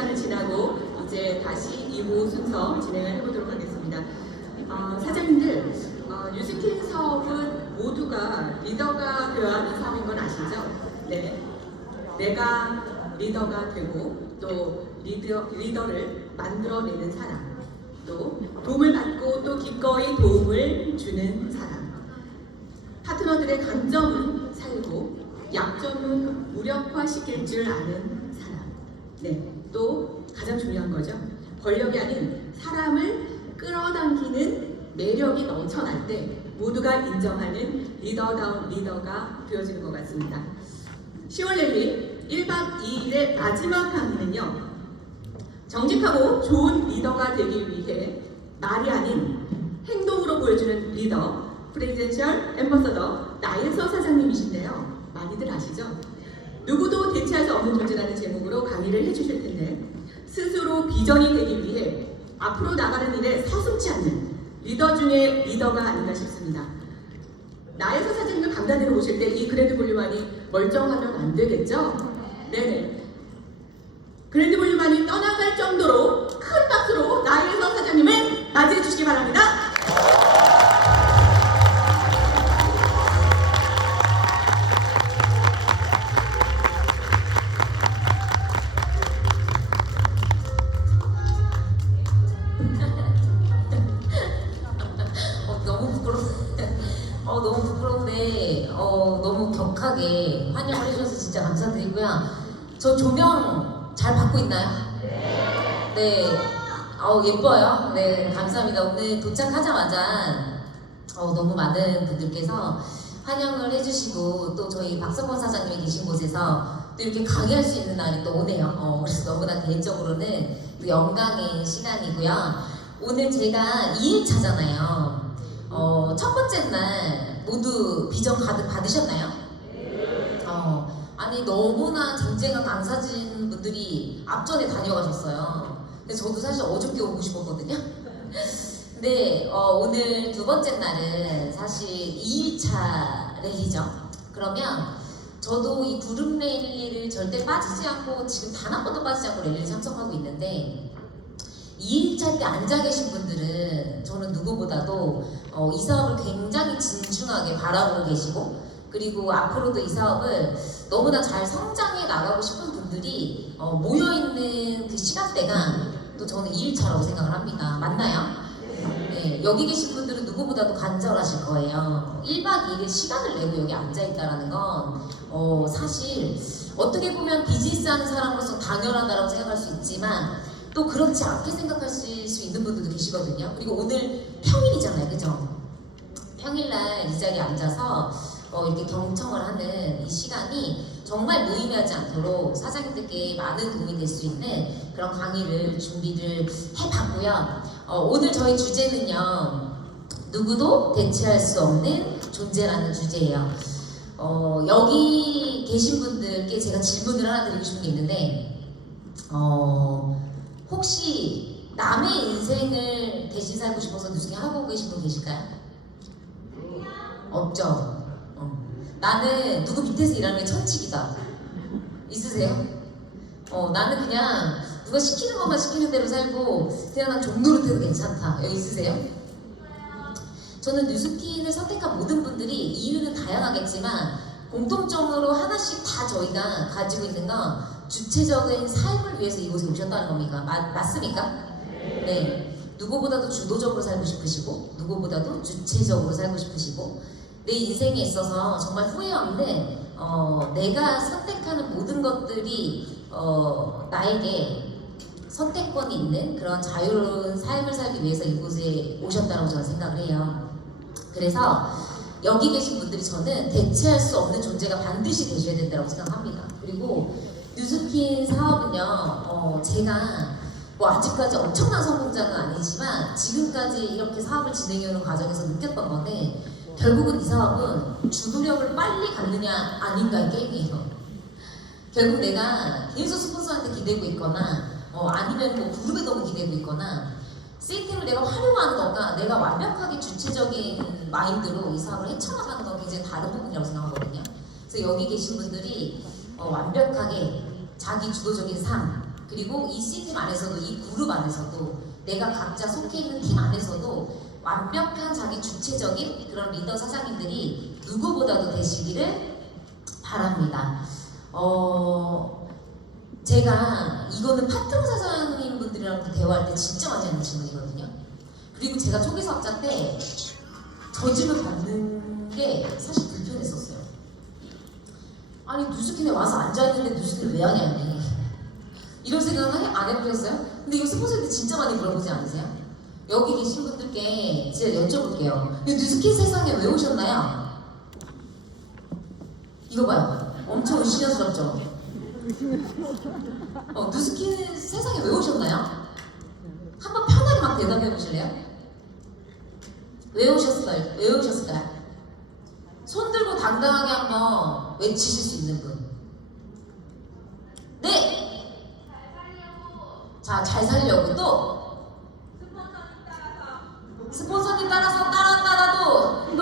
시간을 지나고 이제 다시 2부 순서 진행을 해보도록 하겠습니다. 사장님들, 뉴스킨 사업은 모두가 리더가 되어야 하는 사업인 건 아시죠? 네. 내가 리더가 되고 또 리더를 만들어내는 사람, 또 도움을 받고 또 기꺼이 도움을 주는 사람, 파트너들의 강점은 살고 약점은 무력화시킬 줄 아는 사람. 네, 또 가장 중요한 거죠. 권력이 아닌 사람을 끌어당기는 매력이 넘쳐날 때 모두가 인정하는 리더다운 리더가 되어지는 것 같습니다. 10월 1일 1박 2일의 마지막 강의는요, 정직하고 좋은 리더가 되기 위해 말이 아닌 행동으로 보여주는 리더, 프레젠셜 앰버서더 나예서 사장님이신데요. 많이들 아시죠? 누구도 대체할 수 없는 존재라는 제목으로 강의를 해주실 텐데, 스스로 비전이 되기 위해 앞으로 나가는 일에 서슴지 않는 리더 중에 리더가 아닌가 싶습니다. 나예서 사장님을 강단으로 모실 때 이 그랜드 볼륨만이 멀쩡하면 안 되겠죠? 네네. 그랜드 볼륨만이 떠나갈 정도로 큰 박수로 나예서 사장님을 맞이해 주시기 바랍니다. 너무 부끄러운데 너무 격하게 환영을 해주셔서 진짜 감사드리고요. 저 조명 잘 받고 있나요? 네. 예뻐요. 네, 감사합니다. 오늘 도착하자마자 너무 많은 분들께서 환영을 해주시고 또 저희 박석권 사장님이 계신 곳에서 또 이렇게 강의할 수 있는 날이 또 오네요. 그래서 너무나 개인적으로는 또 영광의 시간이고요. 오늘 제가 2일차잖아요. 첫 번째 날 모두 비전 가득 받으셨나요? 아니 너무나 쟁쟁한 강사진 분들이 앞전에 다녀가셨어요. 그래서 저도 사실 어저께 오고 싶었거든요. 근데 오늘 두 번째 날은 사실 2일차 랠리죠. 그러면 저도 이 구름 랠리를 절대 빠지지 않고 지금 단 한 번도 빠지지 않고 랠리를 참석하고 있는데, 2일차 때 앉아 계신 분들은 저는 누구보다도 이 사업을 굉장히 진중하게 바라보고 계시고, 그리고 앞으로도 이 사업을 너무나 잘 성장해 나가고 싶은 분들이 모여있는 그 시간대가 또 저는 2일차라고 생각을 합니다. 맞나요? 네, 여기 계신 분들은 누구보다도 간절하실 거예요. 1박 2일 시간을 내고 여기 앉아있다는 건 사실 어떻게 보면 비즈니스 하는 사람으로서 당연하다고 생각할 수 있지만 또 그렇지 않게 생각하실 수 있는 분들도 계시거든요. 그리고 오늘 평일이잖아요, 그죠? 평일날 이 자리에 앉아서 이렇게 경청을 하는 이 시간이 정말 무의미하지 않도록 사장님들께 많은 도움이 될 수 있는 그런 강의를 준비를 해봤고요. 오늘 저희 주제는요, 누구도 대체할 수 없는 존재라는 주제예요. 여기 계신 분들께 제가 질문을 하나 드리고 싶은 게 있는데, 혹시 남의 인생을 대신 살고 싶어서 뉴스에 하고 계신 분 계실까요? 없죠? 나는 누구 밑에서 일하는 게 천직이다. 있으세요? 나는 그냥 누가 시키는 것만 시키는 대로 살고 그냥 종노릇해도 괜찮다. 여기 있으세요? 저는 뉴스킨을 선택한 모든 분들이 이유는 다양하겠지만 공통점으로 하나씩 다 저희가 가지고 있는 건 주체적인 삶을 위해서 이곳에 오셨다는 겁니까? 맞습니까? 네. 누구보다도 주도적으로 살고 싶으시고 누구보다도 주체적으로 살고 싶으시고 내 인생에 있어서 정말 후회 없는 내가 선택하는 모든 것들이 나에게 선택권이 있는 그런 자유로운 삶을 살기 위해서 이곳에 오셨다고 저는 생각을 해요. 그래서 여기 계신 분들이 저는 대체할 수 없는 존재가 반드시 되셔야 된다고 생각합니다. 그리고 뉴스킨 사업은요, 제가 아직까지 엄청난 성공자는 아니지만 지금까지 이렇게 사업을 진행해오는 과정에서 느꼈던 건데, 결국은 이 사업은 주도력을 빨리 갖느냐 아닌가의 게임이에요. 결국 내가 계속 스폰서한테 기대고 있거나 아니면 그룹에 너무 기대고 있거나 시스템을 내가 활용하는 건가, 내가 완벽하게 주체적인 마인드로 이 사업을 헤쳐나가는 건 굉장히 다른 부분이라고 생각하거든요. 그래서 여기 계신 분들이 완벽하게 자기 주도적인 삶, 그리고 이 C팀 안에서도 이 그룹 안에서도 내가 각자 속해 있는 팀 안에서도 완벽한 자기 주체적인 그런 리더 사장님들이 누구보다도 되시기를 바랍니다. 제가 이거는 파트너 사장님 분들이랑 대화할 때 진짜 많이 하는 질문이거든요. 그리고 제가 초기 사업자 때 저 질문 받는 게 사실 불편했었어요. 아니 뉴스킨에 와서 앉아있는데 뉴스킨을 왜 하냐니 이런 생각은 안 해보셨어요? 근데 이거 스폰서들이 진짜 많이 물어보지 않으세요? 여기 계신 분들께 제가 여쭤볼게요. 이 뉴스킨 세상에 왜 오셨나요? 이거 봐요. 엄청 의심스럽죠? 뉴스킨 세상에 왜 오셨나요? 한번 편하게 막 대답해 보실래요? 왜 오셨어요? 왜 오셨어요? 손 들고 당당하게 한번 외치실 수 있는 분. 네! 자, 잘 살려고 또 스폰서님 따라서 따라도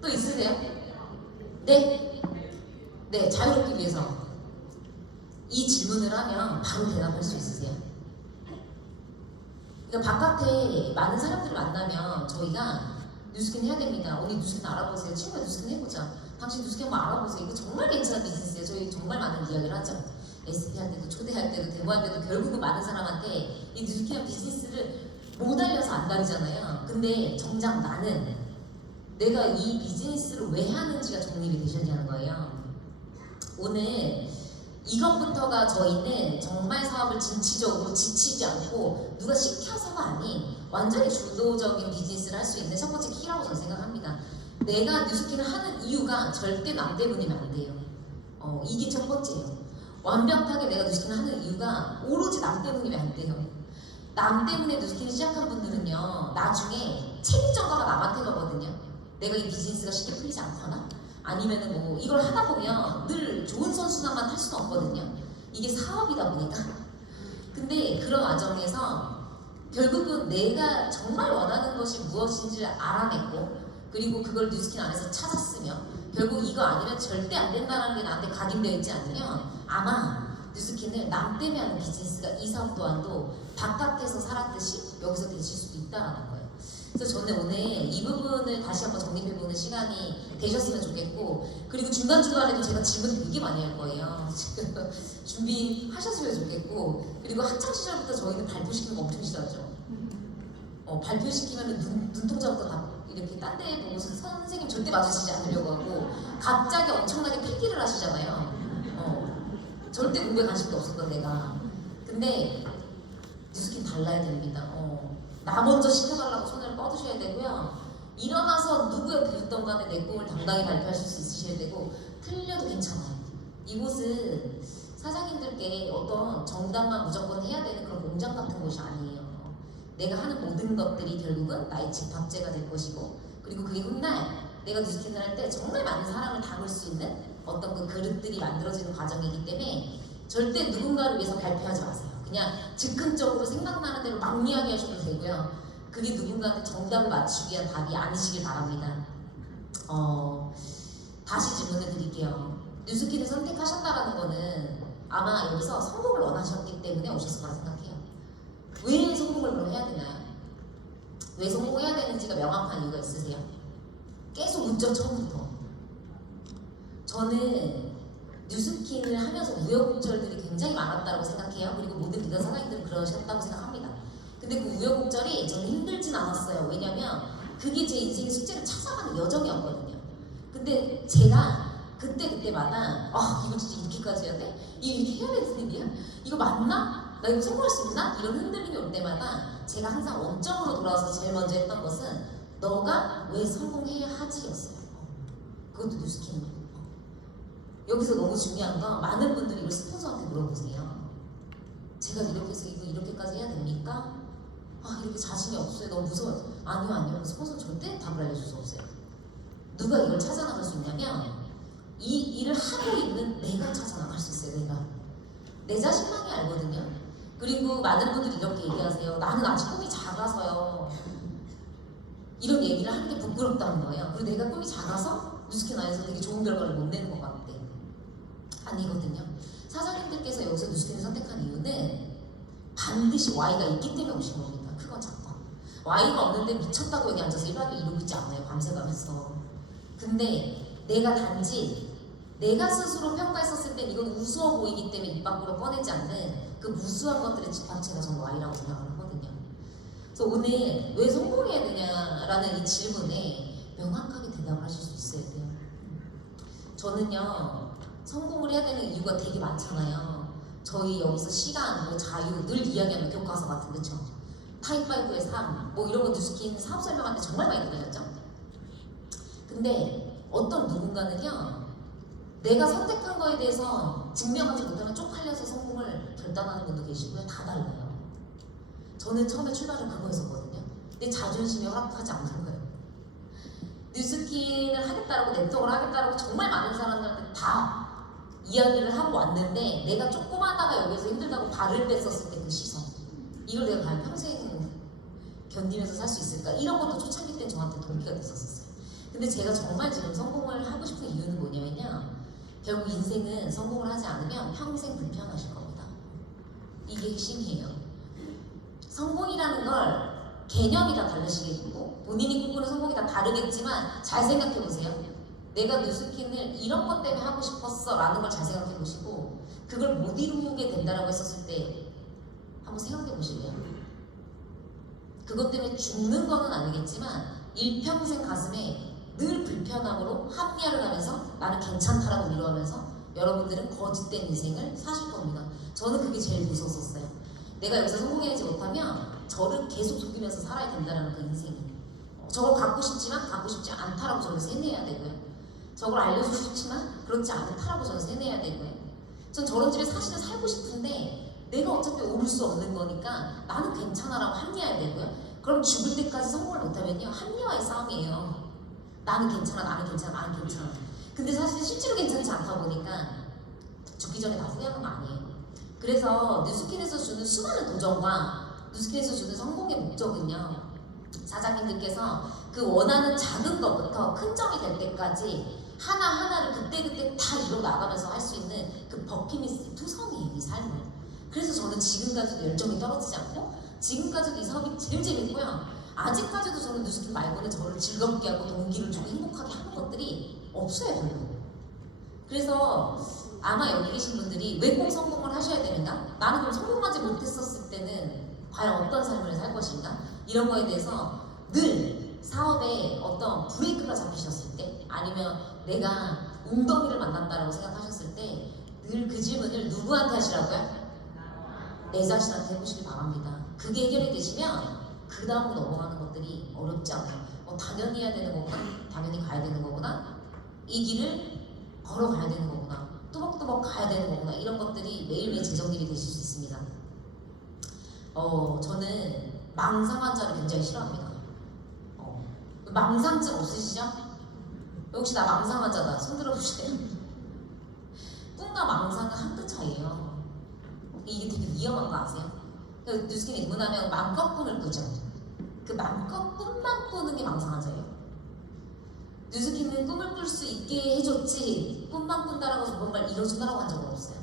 또 있으세요? 네? 네, 자유롭기 위해서 이 질문을 하면 바로 대답할 수 있으세요? 그러니까 바깥에 많은 사람들을 만나면 저희가 뉴스킨 해야 됩니다. 오늘 뉴스킨 알아보세요. 친구가 뉴스킨 해보자. 당신 뉴스킨 한번 알아보세요. 이거 정말 괜찮은 비즈니스예요. 저희 정말 많은 이야기를 하죠. SP 할 때도 초대할 때도 데모할 때도 결국은 많은 사람한테 이 뉴스킨 비즈니스를 못 알려서 안 다르잖아요. 근데 정작 나는 내가 이 비즈니스를 왜 하는지가 정립이 되셨냐는 거예요. 오늘 이것부터가 저희는 정말 사업을 진취적으로 지치지 않고 누가 시켜서가 아닌 완전히 주도적인 비즈니스를 할 수 있는 첫 번째 키라고 저는 생각합니다. 내가 뉴스킨을 하는 이유가 절대 남 때문이면 안 돼요. 이게 첫 번째예요. 완벽하게 내가 뉴스킨을 하는 이유가 오로지 남 때문이면 안 돼요. 남 때문에 뉴스킨을 시작한 분들은요, 나중에 책임 전가가 남한테 가거든요. 내가 이 비즈니스가 쉽게 풀리지 않거나 아니면은 뭐 이걸 하다 보면 늘 좋은 선수단만 탈 수는 없거든요. 이게 사업이다 보니까. 근데 그런 과정에서 결국은 내가 정말 원하는 것이 무엇인지를 알아냈고, 그리고 그걸 뉴스킨 안에서 찾았으며, 결국 이거 아니면 절대 안 된다는 게 나한테 각인되어 있지 않으면 아마 뉴스킨을 남 때문에 하는 비즈니스가 이 사업 또한도 바깥에서 살았듯이 여기서 되실 수도 있다는 거예요. 그래서 저는 오늘 이 부분을 다시 한번 정립해보는 시간이 되셨으면 좋겠고, 그리고 중간중간에도 제가 질문을 되게 많이 할 거예요. 지금 준비하셨으면 좋겠고, 그리고 학창시절부터 저희는 발표시키는 거 엄청 싫어하죠. 발표시키면 눈동자부터 다 이렇게 딴 데 보고 선생님 절대 마주치지 않으려고 하고 갑자기 엄청나게 필기를 하시잖아요. 절대 공부에 관심도 없었던 내가. 근데 뉴스킨 달라야 됩니다. 나 먼저 시켜달라고 손을 뻗으셔야 되고요. 일어나서 누구의 비웃던 간에 내 꿈을 당당히 발표하실 수 있으셔야 되고, 틀려도 괜찮아요. 이곳은 사장님들께 어떤 정답만 무조건 해야 되는 그런 공장 같은 곳이 아니에요. 내가 하는 모든 것들이 결국은 나의 집합제가 될 것이고, 그리고 그게 훗날 내가 뉴스킨을 할 때 정말 많은 사람을 담을 수 있는 어떤 그 그릇들이 만들어지는 과정이기 때문에 절대 누군가를 위해서 발표하지 마세요. 그냥 즉흥적으로 생각나는 대로 막 이야기하셔도 되고요. 그게 누군가한테 정답을 맞추기 위한 답이 아니시길 바랍니다. 다시 질문을 드릴게요. 뉴스킨을 선택하셨다라는 거는 아마 여기서 성공을 원하셨기 때문에 오셨을 거라 생각해요. 왜 성공을 그럼 해야 되나요? 왜 성공해야 되는지가 명확한 이유가 있으세요? 계속 묻죠, 처음부터. 저는 뉴스킨을 하면서 우여곡절들이 굉장히 많았다고 생각해요. 그리고 모든 리더 사장님들은 그러셨다고 생각합니다. 근데 그 우여곡절이 저는 힘들진 않았어요. 왜냐면 그게 제 인생의 숙제를 찾아가는 여정이었거든요. 근데 제가 그때마다 이거 진짜 이렇게까지 해야 돼? 이거 이렇게 해야 되는 일이야? 이거 맞나? 나 이거 성공할 수 있나? 이런 흔들림이 올 때마다 제가 항상 원점으로 돌아와서 제일 먼저 했던 것은 너가 왜 성공해야 하지였어요. 그것도 뉴스킨이에요. 여기서 너무 중요한 건 많은 분들이 이걸 스폰서한테 물어보세요. 제가 이렇게 해서 이거 이렇게까지 해야 됩니까? 이렇게 자신이 없어요. 너무 무서워요. 아니요. 스폰서 절대 답을 알려줄 수 없어요. 누가 이걸 찾아나갈 수 있냐면 이 일을 하고 있는 내가 찾아나갈 수 있어요. 내 자신만이 알거든요. 그리고 많은 분들이 이렇게 얘기하세요. 나는 아직 꿈이 작아서요. 이런 얘기를 하는 게 부끄럽다는 거예요. 그리고 내가 꿈이 작아서 뉴스킨 안에서 되게 좋은 결과를 못 내는 것 같대. 아니거든요. 사장님들께서 여기서 뉴스킨을 선택한 이유는 반드시 Y가 있기 때문에 오신 겁니다. 크건 작건. Y가 없는데 미쳤다고 여기 앉아서 1박 2일 이러고 있지 않아요. 밤새가면서. 근데 내가 단지 내가 스스로 평가했었을 땐 이건 우스워 보이기 때문에 입 밖으로 꺼내지 않는 그 무수한 것들의 집합체가 저는 Y라고 생각을 하거든요. 그래서 오늘 왜 성공해야 되냐라는 이 질문에 명확하게 대답을 하실 수 있어야 돼요. 저는요, 성공을 해야 되는 이유가 되게 많잖아요. 저희 여기서 시간, 뭐 자유 늘 이야기하는 교과서 같은, 그쵸? 타입5의 삶, 뭐 이런 거 뉴스킨 사업 설명할 때 정말 많이 들으셨죠? 근데 어떤 누군가는요, 내가 선택한 거에 대해서 증명하지 못하면 쪽팔려서 성공을 결단하는 분도 계시고요. 다 달라요. 저는 처음에 출발을 그거 했었거든요. 근데 자존심이 허락하지 않는 거예요. 뉴스킨을 하겠다라고, 네트워크를 하겠다라고 정말 많은 사람들한테 다 이야기를 하고 왔는데 내가 조그마하다가 여기서 힘들다고 발을 뺐었을 때 그 시선, 이걸 내가 과연 평생 견디면서 살 수 있을까? 이런 것도 초창기 때 저한테 동기가 됐었어요. 근데 제가 정말 지금 성공을 하고 싶은 이유는 뭐냐면요, 결국 인생은 성공을 하지 않으면 평생 불편하실 겁니다. 이게 핵심이에요. 성공이라는 걸 개념이 다 다르시겠고 본인이 꿈꾸는 성공이 다 다르겠지만 잘 생각해보세요. 내가 뉴스킨을 이런 것 때문에 하고 싶었어 라는 걸 잘 생각해보시고 그걸 못 이루게 된다라고 했었을 때 한번 생각해보실래요? 그것 때문에 죽는 거는 아니겠지만 일평생 가슴에 늘 불편함으로 합리화를 하면서 나는 괜찮다라고 위로하면서 여러분들은 거짓된 인생을 사실 겁니다. 저는 그게 제일 무서웠었어요. 내가 여기서 성공해내지 못하면 저를 계속 속이면서 살아야 된다는 그 인생이. 저걸 갖고 싶지만 갖고 싶지 않다라고 저를 세뇌해야 되고요. 저걸 알려주고 싶지만 그렇지 않다라고 저를 세뇌해야 되고요. 전 저런 집에 사실은 살고 싶은데 내가 어차피 오를 수 없는 거니까 나는 괜찮아라고 합리화해야 되고요. 그럼 죽을 때까지 성공을 못하면요, 합리화의 싸움이에요. 나는 괜찮아, 나는 괜찮아, 나는 괜찮아. 근데 사실 실제로 괜찮지 않다 보니까 죽기 전에 다 후회하는 거 아니에요. 그래서 뉴스킨에서 주는 수많은 도전과 뉴스킨에서 주는 성공의 목적은요, 사장님들께서 그 원하는 작은 것부터 큰 점이 될 때까지 하나하나를 그때그때 다 이뤄 나가면서 할 수 있는 그 버킷리스트 투성이에요, 이 삶은. 그래서 저는 지금까지도 열정이 떨어지지 않고 지금까지도 이 사업이 제일 재밌고요. 아직까지도 저는 뉴스킨 말고는 저를 즐겁게 하고 동기를 주고 행복하게 하는 것들이 없어요, 별로. 그래서 아마 여기 계신 분들이 왜 꼭 성공을 하셔야 되는가? 나는 그럼 성공하지 못했었을 때는 과연 어떤 삶을 살 것인가? 이런 거에 대해서 늘 사업에 어떤 브레이크가 잡히셨을 때 아니면 내가 웅덩이를 만났다라고 생각하셨을 때 늘 그 질문을 누구한테 하시라고요? 내 자신한테 해보시기 바랍니다. 그게 해결이 되시면 그 다음으로 넘어가는 것들이 어렵지 않아요. 당연히 해야 되는 거구나, 당연히 가야 되는 거구나, 이 길을 걸어가야 되는 거구나, 뚜벅뚜벅 가야 되는 거구나, 이런 것들이 매일매일 재정립이 되실 수 있습니다. 저는 망상한 자를 굉장히 싫어합니다. 망상증 없으시죠? 혹시 나 망상한 자다 손 들어보실래요? 꿈과 망상은 한 끗 차이예요. 이게 되게 위험한 거 아세요? 뉴스킨 입고 나면 마음껏 꿈을 꾸죠. 그 마음껏 꿈만 꾸는 게 망상한 자예요. 뉴스킨은 꿈을 꿀 수 있게 해줬지 꿈만 꾼다라고 정말 이뤄준다라고 한 적은 없어요.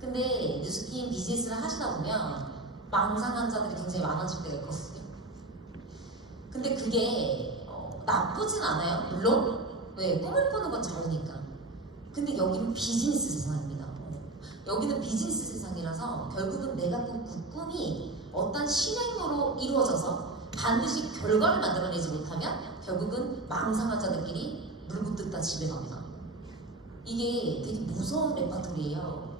근데 뉴스킨 비즈니스를 하시다 보면 망상한 자들이 굉장히 많아질 때가 있거든요. 근데 그게 나쁘진 않아요. 물론 왜 꿈을 꾸는 건 자유니까. 근데 여기는 비즈니스 세상입니다. 여기는 비즈니스 세상이라서 결국은 내가 꾼 그 꿈이 어떤 실행으로 이루어져서 반드시 결과를 만들어내지 못하면 결국은 망상한 자들끼리 물붓듯다 집에 갑니다. 이게 되게 무서운 레파토리예요.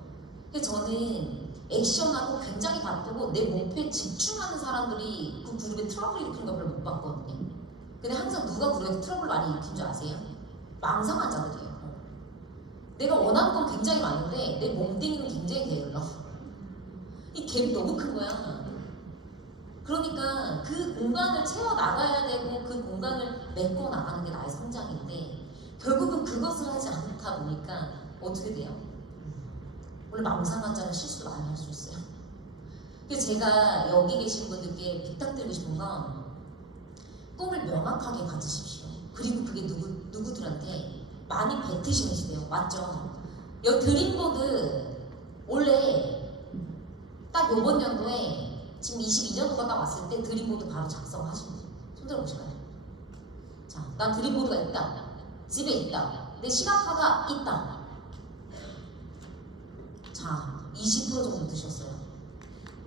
그래서 저는 액션하고 굉장히 바쁘고 내 목표에 집중하는 사람들이 그 그룹에 트러블을 일으키는 걸 별로 못 봤거든요. 근데 항상 누가 그룹에 트러블을 많이 일으킨 줄 아세요? 망상한 자들이에요. 내가 원하는 건 굉장히 많은데 내 몸뚱이는 굉장히 게을러. 이 갭이 너무 큰 거야. 그러니까 그 공간을 채워 나가야 되고 그 공간을 메꿔 나가는 게 나의 성장인데 결국은 그것을 하지 않다 보니까 어떻게 돼요? 원래 망상한 자는 실수를 많이 할 수 있어요. 그래서 제가 여기 계신 분들께 부탁드리고 싶은 건 꿈을 명확하게 가지십시오. 그리고 그게 누구들한테 많이 뱉으시는 시대요. 맞죠? 여기 드림보드 원래 딱 요번 연도에 지금 22년도가 딱 왔을 때 드림보드 바로 작성하시면 돼요. 손들어 보실까요? 자, 난 드림보드가 있다. 집에 있다. 내 시각화가 있다. 자, 20% 정도 드셨어요.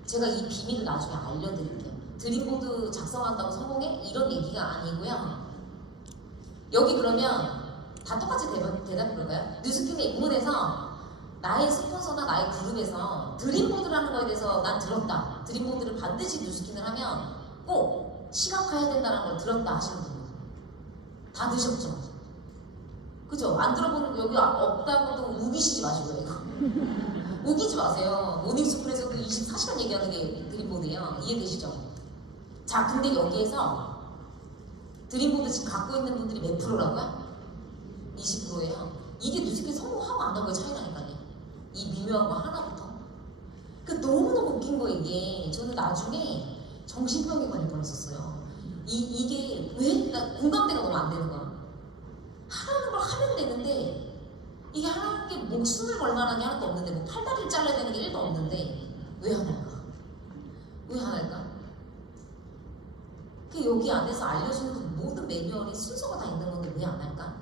제가 이 비밀을 나중에 알려드릴게요. 드림보드 작성한다고 성공해? 이런 얘기가 아니고요. 여기 그러면 다 똑같이 대답해볼까요? 뉴스킹의 입문에서 나의 스폰서나 나의 그룹에서 드림보드라는 거에 대해서 난 들었다. 드림보드를 반드시 뉴스킹을 하면 꼭 시각화해야 된다는 걸 들었다 하시는 분들 다 드셨죠? 그죠? 안 들어보는 여기 없다고도 우기시지 마시고요. 이거 우기지 마세요. 모닝스쿨에서도 24시간 얘기하는 게 드림보드예요. 이해되시죠? 자, 근데 여기에서 드림보드 지금 갖고 있는 분들이 몇 프로라고요? 20%예요. 이게 뉴스킹 성공하고 안 하고의 차이라니까요. 이 미묘한 거 하나부터. 그 너무너무 웃긴 거 이게. 저는 나중에 정신병에 걸릴 뻔했었어요. 이게 왜? 나 공감대가 너무 안 되는 거야. 하라는 걸 하면 되는데 이게 하라는 게 목숨을 걸 만한 게 하나도 없는데 뭐 팔다리를 잘라야 되는 게 1도 없는데 왜 하나일까? 왜 하나일까? 그 여기 안에서 알려주는 그 모든 매뉴얼이 순서가 다 있는 건데 왜 안 할까?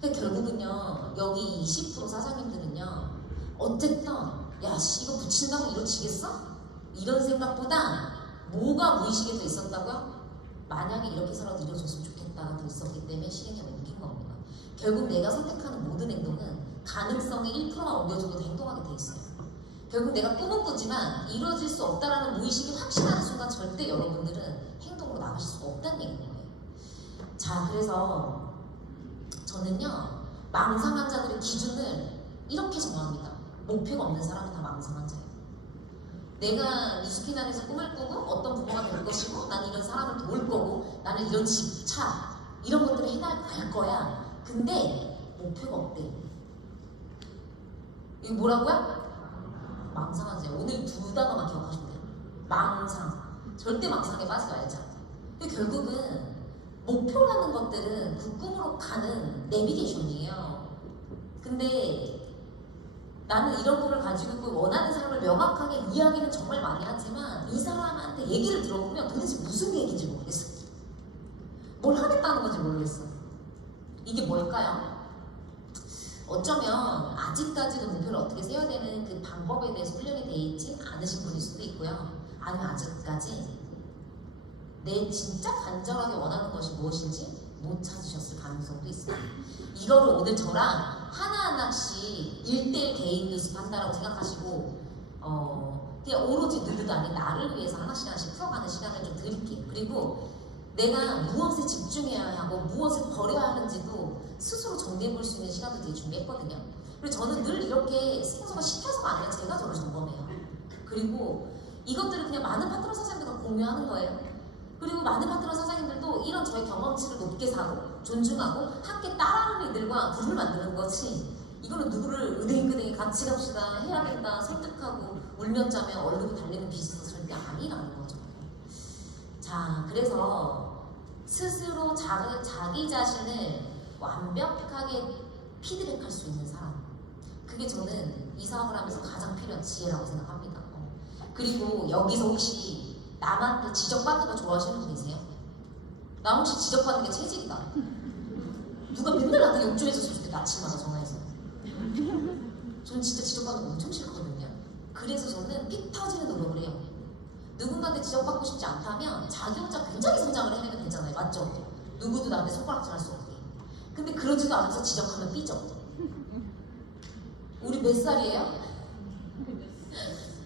그러니까 결국은요, 여기 20% 사장님들은요, 어쨌든 야씨 이거 붙인다고 이루어지겠어? 이런 생각보다 뭐가 무의식에 더 있었다고요? 만약에 이렇게 해서라도 이루어졌으면 좋겠다가 더 있었기 때문에 실행에 옮긴 겁니다. 결국 내가 선택하는 모든 행동은 가능성의 1%만 옮겨줘도 행동하게 돼 있어요. 결국 내가 꿈은 꾸지만 이루어질 수 없다라는 무의식이 확신하는 순간 절대 여러분들은 행동으로 나가실 수가 없다는 얘기인 거예요. 자, 그래서 저는요, 망상한 자들의 기준을 이렇게 정합니다. 목표가 없는 사람은 다 망상한 자예요. 내가 뉴스킨 안에서 꿈을 꾸고 어떤 부모가 될 것이고 나는 이런 사람을 도울 거고 나는 이런 집, 차 이런 것들을 해나갈 거야. 근데 목표가 없대. 이거 뭐라고요? 망상한 자예요. 오늘 두 단어만 기억하시면 돼요. 망상. 절대 망상에 빠지지 말자. 근데 결국은 목표라는 것들은 그 꿈으로 가는 내비게이션이에요. 근데 나는 이런 꿈을 가지고 있고 원하는 사람을 명확하게 이야기는 정말 많이 하지만 이 사람한테 얘기를 들어보면 도대체 무슨 얘기인지 모르겠어. 뭘 하겠다는 건지 모르겠어. 이게 뭘까요? 어쩌면 아직까지도 목표를 어떻게 세워야 되는 그 방법에 대해서 훈련이 되어 있지 않으신 분일 수도 있고요. 아니면 아직까지 내 진짜 간절하게 원하는 것이 무엇인지 못 찾으셨을 가능성도 있어요. 이거를 오늘 저랑 하나하나씩 1대1 개인 연습한다라고 생각하시고 그냥 오로지 누구도 아닌 나를 위해서 하나씩 풀어가는 시간을 좀 드릴게요. 그리고 내가 무엇에 집중해야 하고 무엇을 버려야 하는지도 스스로 정리해볼 수 있는 시간도 되게 준비했거든요. 그리고 저는 늘 이렇게 스폰서가 시켜서가 아니라 제가 저를 점검해요. 그리고 이것들을 그냥 많은 파트너 사장님들과 공유하는 거예요. 그리고 많은 파트너 사장님들도 이런 저의 경험치를 높게 사고 존중하고 함께 따라하는 이들과 그룹을 만드는 것이 이거는 누구를 은행은행에 같이 갑시다 해야 된다 설득하고 울면 짜면 월급이 달리는 비즈니스 절대 아니라는 거죠. 자, 그래서 스스로 자기 자신을 완벽하게 피드백할 수 있는 사람, 그게 저는 이 사업을 하면서 가장 필요한 지혜라고 생각합니다. 그리고 여기서 혹시 남한테 지적받는 거 좋아하시는 분 계세요? 나 혹시 지적받는 게 체질이다. 누가 맨날 나한테 욕조해줬으면 좋겠다. 아침마다 전화해서. 저는 진짜 지적받는 거 엄청 싫거든요. 그래서 저는 픽 터지는 노력을 해요. 누군가한테 지적받고 싶지 않다면 자기 혼자 굉장히 성장을 해내면 되잖아요. 맞죠? 누구도 나한테 손가락질 할 수 없게. 근데 그러지도 않아서 지적하면 삐져. 우리 몇 살이에요?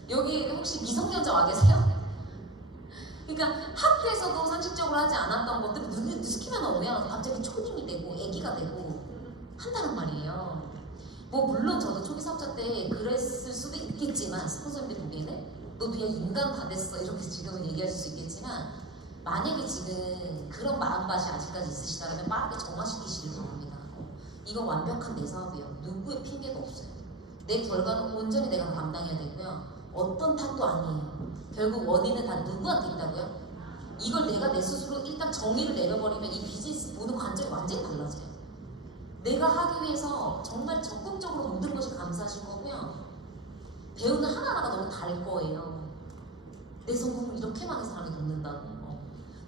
여기 혹시 미성년자 와 계세요? 그러니까 학교에서도 상식적으로 하지 않았던 것들을 뉴스키만 오면 갑자기 초딩이 되고 애기가 되고 한다는 말이에요. 뭐 물론 저도 초기 사업자 때 그랬을 수도 있겠지만 스폰서님들 보기에는 너 그냥 인간 다 됐어 이렇게 지금은 얘기하실 수 있겠지만 만약에 지금 그런 마음밭이 아직까지 있으시다면 빠르게 정화시키시길 바랍니다. 이건 완벽한 내 사업이에요. 누구의 핑계도 없어요. 내 결과는 온전히 내가 감당해야 되고요. 어떤 탓도 아니에요. 결국 원인은 다 누구한테 있다고요? 이걸 내가 내 스스로 일단 정의를 내려버리면 이 비즈니스 보는 관점이 완전히 달라져요. 내가 하기 위해서 정말 적극적으로 모든 것이 감사하신 거고요. 배우는 하나하나가 너무 다를 거예요. 내 성공을 이렇게 많은 사람이 돕는다고.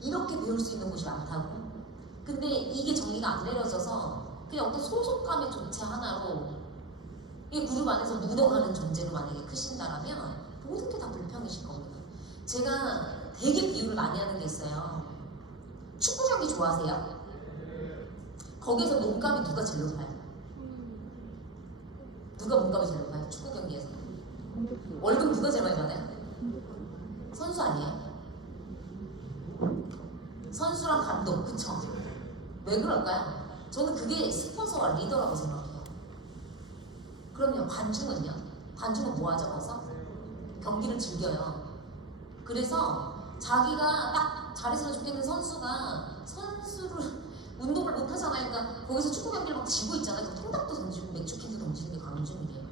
이렇게 배울 수 있는 곳이 많다고. 근데 이게 정리가 안 내려져서 그냥 어떤 소속감의 조차 하나로 이 그룹 안에서 묻어가는 존재로 만약에 크신다라면 모든 게 다 불평이실 겁니다. 제가 되게 비유를 많이 하는 게 있어요. 축구 경기 좋아하세요? 거기서 몸값이 누가 제일 높아요? 누가 몸값이 제일 높아요? 축구 경기에서 월급 누가 제일 많이 받아요? 선수 아니에요? 선수랑 감독, 그쵸? 왜 그럴까요? 저는 그게 스폰서와 리더라고 생각해요. 그럼요, 관중은요? 관중은 뭐 하죠, 가서? 경기를 즐겨요. 그래서 자기가 딱 잘했으면 좋겠는 선수가 선수를 운동을 못 하잖아요. 그러니까 거기서 축구 경기를 막 지고 있잖아요. 그 통닭도 던지고 맥주캔도 던지는 게 관중이에요.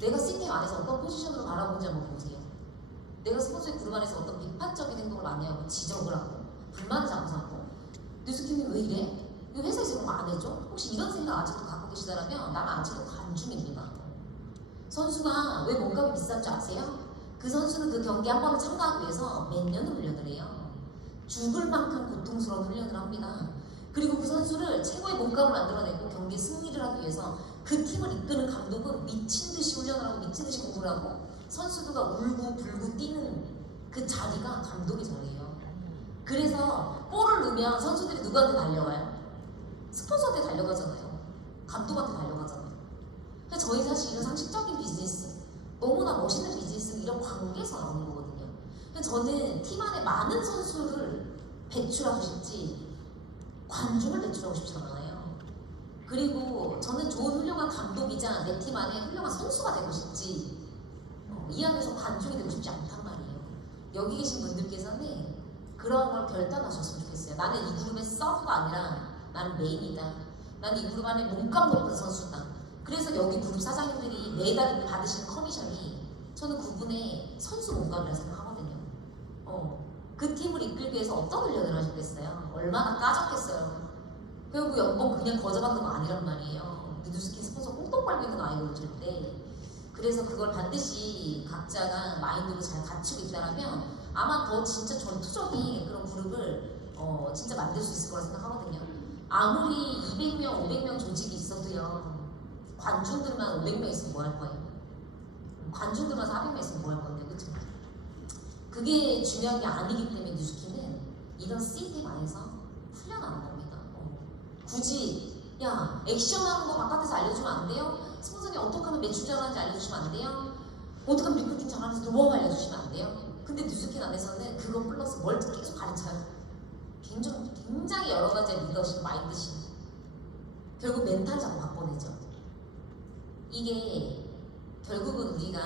내가 시팀 안에서 어떤 포지션으로 바라보는지 한번 보세요. 내가 스포츠의 그룹 안에서 어떤 비판적인 행동을 많이 하고 지적을 하고 불만을 자꾸 삼고 뉴스킴이 왜 이래? 이 회사에서 이런 거 안 해줘? 혹시 이런 생각 아직도 갖고 계시다면 나는 아직도 관중입니다. 선수가 왜 몸값이 비싼 줄 아세요? 그 선수는 그 경기 한 번을 참가하기 위해서 몇 년을 훈련을 해요. 죽을 만큼 고통스러운 훈련을 합니다. 그리고 그 선수를 최고의 몸값을 만들어내고 경기에 승리를 하기 위해서 그 팀을 이끄는 감독은 미친 듯이 훈련을 하고 미친 듯이 공부를 하고 선수들과 울고 불고 뛰는 그 자리가 감독의 자리예요. 그래서 골을 넣으면 선수들이 누구한테 달려가요? 스폰서한테 달려가잖아요. 감독한테 달려가잖아요. 그래서 저희 사실 이런 상식적인 비즈니스, 너무나 멋있는 비즈니스 이런 관계에서 나오는 거거든요. 그래서 저는 팀 안에 많은 선수를 배출하고 싶지 관중을 배출하고 싶지 않아요. 그리고 저는 좋은 훌륭한 감독이자 내 팀 안에 훌륭한 선수가 되고 싶지 이 안에서 관중이 되고 싶지 않단 말이에요. 여기 계신 분들께서는 그런 걸 결단하셨으면 좋겠어요. 나는 이 그룹의 서브가 아니라 나는 메인이다. 나는 이 그룹 안에 몸값 높은 선수다. 그래서 여기 그룹 사장님들이 매달 받으시는 커미션이 저는 그분의 선수 몸값이라 생각하거든요. 그 팀을 이끌기 위해서 어떤 훈련을 하셨겠어요? 얼마나 까졌겠어요. 그리고 연봉 그냥 거저받는 거 아니란 말이에요. 뉴스킨 스폰서 꽁돈 빨고 있는 거 아니고 절대. 그래서 그걸 반드시 각자가 마인드로 잘 갖추고 있다면 아마 더 진짜 전투적인 그런 그룹을 진짜 만들 수 있을 거라 생각하거든요. 아무리 200명, 500명 조직이 있어도요. 관중들만 500명 있으면 뭐 할 거예요? 관중들만 400명 있으면 뭐 할 건데, 그쵸? 그게 중요한 게 아니기 때문에 뉴스킨은 이런 시스템 안에서 훈련 안 합니다. 굳이 야 액션하는 거 바깥에서 알려주면 안 돼요? 스폰서님 어떻게 하면 매출 잘하는지 알려주시면 안 돼요? 어떻게 하면 리크루팅 잘하는지 노하우 알려주시면 안 돼요? 근데 뉴스킨 안에서는 그거 플러스 뭘 계속 가르쳐요. 굉장히 여러 가지 리더십, 마인드십 결국 멘탈 잡고 바꿔내죠. 이게 결국은 우리가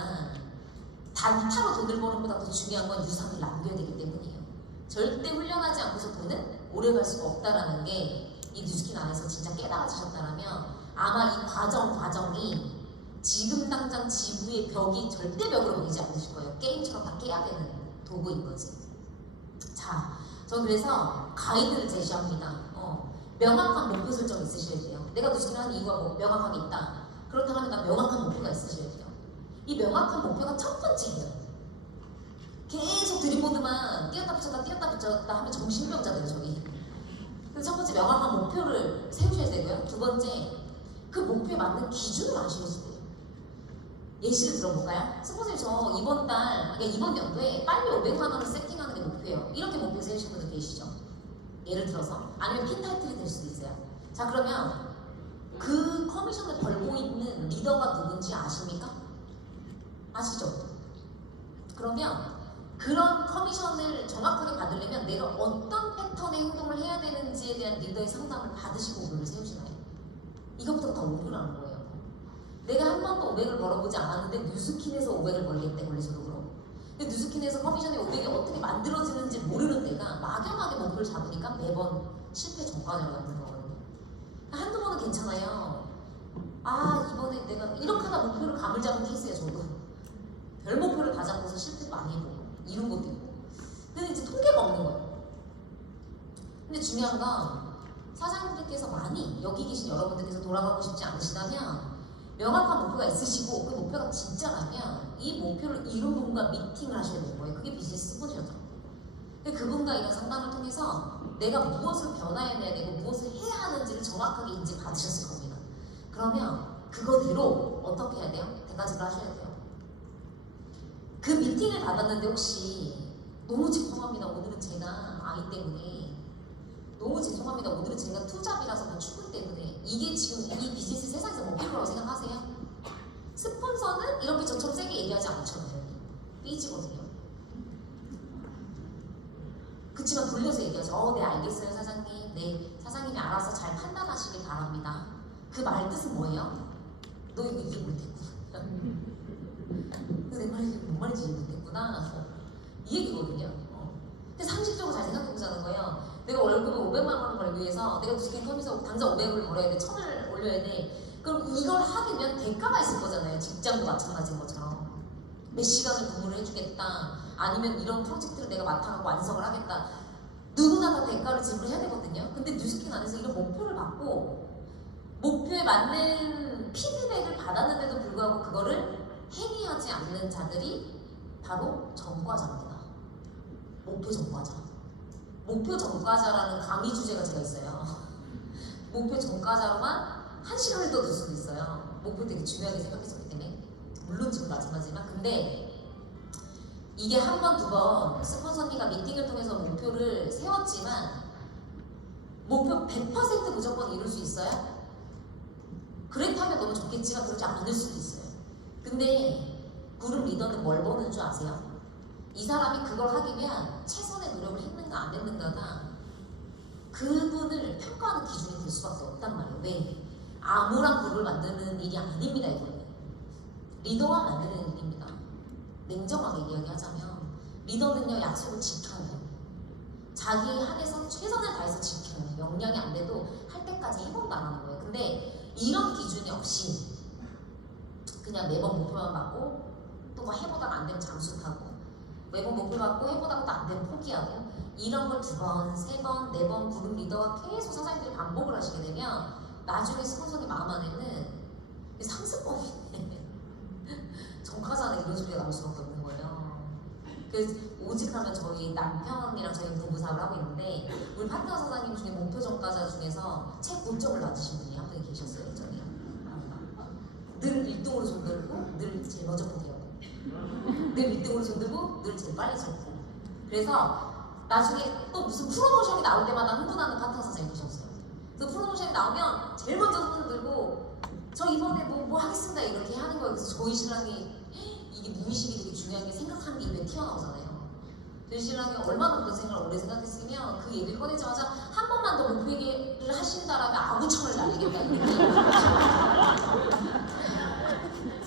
단타로 돈을 버는 것보다 더 중요한 건 유산을 남겨야 되기 때문이에요. 절대 훈련하지 않고서 돈은 오래 갈 수가 없다라는 게 이 뉴스킨 안에서 진짜 깨달아지셨다면 아마 이 과정이 지금 당장 지구의 벽이 절대 벽으로 보이지 않으실 거예요. 게임처럼 다 깨야 되는 도구인 거지. 자, 전 그래서 가이드를 제시합니다. 명확한 목표 설정 있으셔야 돼요. 내가 뉴스킨을 하는 이유가 뭐 명확하게 있다. 그렇다면 난 명확한 목표가 있으셔야 돼요. 이 명확한 목표가 첫 번째예요. 계속 드림보드만 뛰었다 붙였다 하면 정신병자 돼요, 저기. 그래서 첫 번째 명확한 목표를 세우셔야 되고요. 두 번째, 그 목표에 맞는 기준을 아셔야 돼요. 예시를 들어볼까요? 스포츠님 저 이번 달, 그러니까 이번 연도에 빨리 500만 원을 세팅하는 게 목표예요. 이렇게 목표 세우신 분들 계시죠? 예를 들어서. 아니면 핀 타이틀이 될 수도 있어요. 자, 그러면 그 커미션을 벌고 있는 리더가 누군지 아십니까? 아시죠? 그러면 그런 커미션을 정확하게 받으려면 내가 어떤 패턴의 행동을 해야 되는지에 대한 리더의 상담을 받으시고 목표를 세우시나요? 이것부터 다 오류라는 거예요. 내가 한 번도 500을 벌어보지 않았는데 뉴스킨에서 500을 벌겠대, 원리적으로. 근데 뉴스킨에서 커미션이 500이 어떻게 만들어지는지 모르는 내가 막연하게 목표를 잡으니까 매번 실패 전과자가 되는 거거든요. 한두 번은 괜찮아요. 아, 이번에 내가 이렇게 하다 목표를 감을 잡은 케이스예요, 저도. 별 목표를 다 잡고서 실패도 많이 해보고 이런 것도 있고. 근데 이제 통계가 없는 거예요. 근데 중요한 건 사장님들께서 많이 여기 계신 여러분들께서 돌아가고 싶지 않으시다면 명확한 목표가 있으시고 그 목표가 진짜라면 이 목표를 이룬 분과 미팅을 하셔야 되는 거예요. 그게 비즈니스 스포츠죠. 근데 그분과 이런 상담을 통해서 내가 무엇을 변화해내야 되고 무엇을 해야 하는지를 정확하게 인지 받으셨을 겁니다. 그러면 그거대로 어떻게 해야 돼요? 대가집을 하셔야 돼요. 그 미팅을 받았는데 혹시 너무 죄송합니다. 오늘은 제가 아이 때문에 너무 죄송합니다. 오늘은 제가 투잡이라서 뭐 출근 때문에 이게 지금 이 비즈니스 세상에서 먹힐 거라고 생각하세요? 스폰서는 이렇게 저처럼 세게 얘기하지 않죠. 삐지거든요. 그치만 돌려서 얘기하죠. 네 알겠어요 사장님. 네 사장님이 알아서 잘 판단하시길 바랍니다. 그 말 뜻은 뭐예요? 너 이거 이해 못했구나. 내 말이 뭔 말인지 이해 못했구나. 이 얘기거든요. 근데 상식적으로 잘 생각해보자는 거예요. 내가 월급을 500만 원을 벌기 위해서 내가 무슨 컴퓨터 당장 500을 벌어야 돼. 1000을 올려야 돼. 그럼 이걸 하게 되면 대가가 있을 거잖아요. 직장도 마찬가지인 것처럼. 몇 시간을 근무를 해주겠다. 아니면 이런 프로젝트를 내가 맡아갖고 완성을 하겠다. 누구나 다 대가를 지불해야 되거든요. 근데 뉴스킨 안에서 이런 목표를 받고 목표에 맞는 피드백을 받았는데도 불구하고 그거를 행위하지 않는 자들이 바로 전과자입니다. 목표 전과자. 목표 전과자라는 강의 주제가 제가 있어요. 목표 전과자로만 1시간을 더 둘 수도 있어요. 목표 되게 중요하게 생각했었기 때문에. 물론 지금 마찬가지지만 근데 이게 한 번, 두 번 스폰서님과 미팅을 통해서 목표를 세웠지만 목표 100% 무조건 이룰 수 있어요? 그랬다면 너무 좋겠지만 그렇지 않을 수도 있어요. 근데 그룹 리더는 뭘 보는 줄 아세요? 이 사람이 그걸 하기 위한 최선의 노력을 했는가 안 했는가가 그분을 평가하는 기준이 될 수밖에 없단 말이에요. 왜? 아무랑 그룹을 만드는 일이 아닙니다. 이거는 리더와 만드는 일입니다. 냉정하게 이야기하자면 리더는요 약속을 지켜야 해요. 자기 한에서 최선을 다해서 지켜야 해요. 역량이 안 돼도 할 때까지 해본도 안 하는 거예요. 근데 이런 기준이 없이 그냥 매번 목표만 받고 또 뭐 해보다가 안 되면 잠수 타고 매번 목표 받고 해보다가 또 안 되면 포기하고 이런 걸 2번, 3번, 4번 그룹 리더와 계속 사장님들이 반복을 하시게 되면 나중에 스폰서님 마음 안에는 상습범이네. 정가자는 이런 소리가 나올 수밖에 없는 거예요. 그래서 오직하면 저희 남편이랑 저희 부부 사업을 하고 있는데 우리 파트너 사장님 중에 목표 전가자 중에서 최고점을 맞으신 분이 한 분이 계셨어요. 예전에 늘 1등으로 손 들고 늘 제일 먼저 포기하고 늘 1등으로 손 들고 늘 제일 빨리 접고 그래서 나중에 또 무슨 프로모션이 나올 때마다 흥분하는 파트너 사장님이 계셨어요. 그 프로모션이 나오면 제일 먼저 손을 들고 저 이번에 뭐 하겠습니다 이렇게 하는 거예요. 그래서 저희 신랑이 이게 무의식이 되게 중요한 게 생각하는 게 입에 튀어나오잖아요. 저희 신랑이 얼마나 그런 생각을 오래 생각했으면 그 얘기를 꺼내자마자 한 번만 더 목표 얘기를 하신다라면 아구청을 날리겠다 이렇게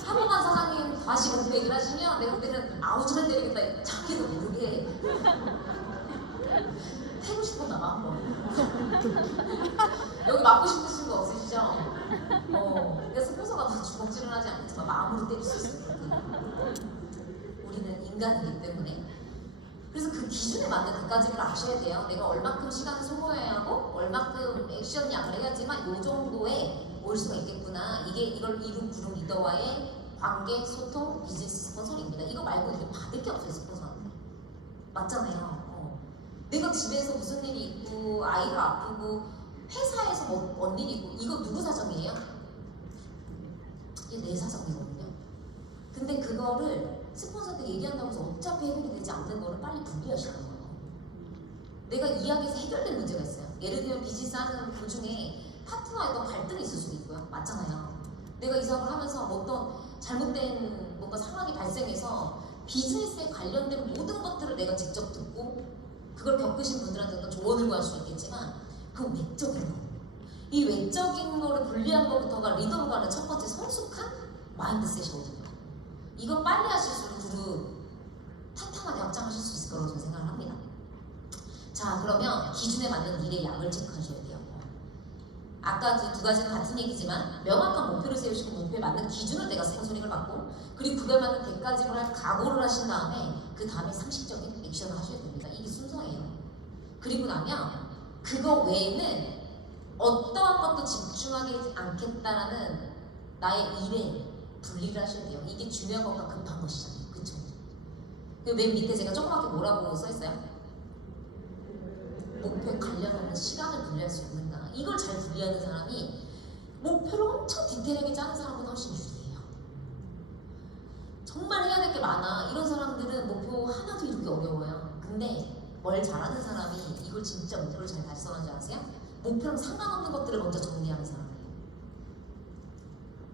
한 번만 사장님 다시 목표 얘기를 하시면 내가 그때는 아우청을 때리겠다 자기도 모르게 패고 싶었나 봐 한번. 여기 맞고 싶으신 거 없으시죠? 그러니까 스폰서가 주먹질을 하지 않겠지만 마음으로 때릴 수 있어요. 우리는 인간이기 때문에. 그래서 그 기준에 맞는 대가집을 아셔야 돼요. 내가 얼마큼 시간을 소모해야 하고 얼마큼 액션 양을 해야지만 이 정도에 올 수가 있겠구나. 이걸 이룬 그룹 리더와의 관계, 소통, 비즈니스 스폰서링입니다. 이거 말고 이렇게 받을 게 없어요. 스폰서한테. 맞잖아요. 내가 집에서 무슨 일이 있고 아이가 아프고 회사에서 뭔 일이 있고 이거 누구 사정이에요? 이게 내 사정이거든요. 근데 그거를 스폰서한테 얘기한다고 해서 어차피 해결이 되지 않는 거를 빨리 분리하시는 거예요. 내가 이야기에서 해결된 문제가 있어요. 예를 들면 비즈니스 하는 도중에 파트너와 어떤 갈등이 있을 수도 있고요. 맞잖아요. 내가 이 사업을 하면서 어떤 잘못된 뭔가 상황이 발생해서 비즈니스에 관련된 모든 것들을 내가 직접 듣고 그걸 겪으신 분들한테는 조언을 구할 수 있겠지만 그 외적인 거, 이 외적인 거를 분리한 것부터가 리더로 가는 첫 번째 성숙한 마인드셋이거든요. 이거 빨리 하실수록 그룹 탄탄하게 확장하실 수 있을 거라고 저는 생각을 합니다. 자, 그러면 기준에 맞는 일의 양을 체크하셔야 돼요. 아까 두 가지는 같은 얘기지만 명확한 목표를 세우시고 목표에 맞는 기준을 내가 스폰서링을 받고 그리고 그에 맞는 대가집을 할 각오를 하신 다음에 그 다음에 상식적인 액션을 하셔야 됩니다. 이게 순서예요. 그리고 나면 그거 외에는 어떠한 것도 집중하지 않겠다라는 나의 일에 분리를 하셔야 돼요. 이게 중요한 것과 급한 것이잖아요. 그쵸? 그 맨 밑에 제가 조그맣게 뭐라고 써있어요? 목표에 관련 없는 시간을 분리할 수 있는가. 이걸 잘 분리하는 사람이 목표를 엄청 디테일하게 짜는 사람보다 훨씬 유리해요. 정말 해야 될 게 많아. 이런 사람들은 목표 하나도 이루기 어려워요. 근데 뭘 잘하는 사람이 이걸 진짜 목표를 잘 달성하는 줄 아세요? 목표랑 상관없는 것들을 먼저 정리하는 사람이에요.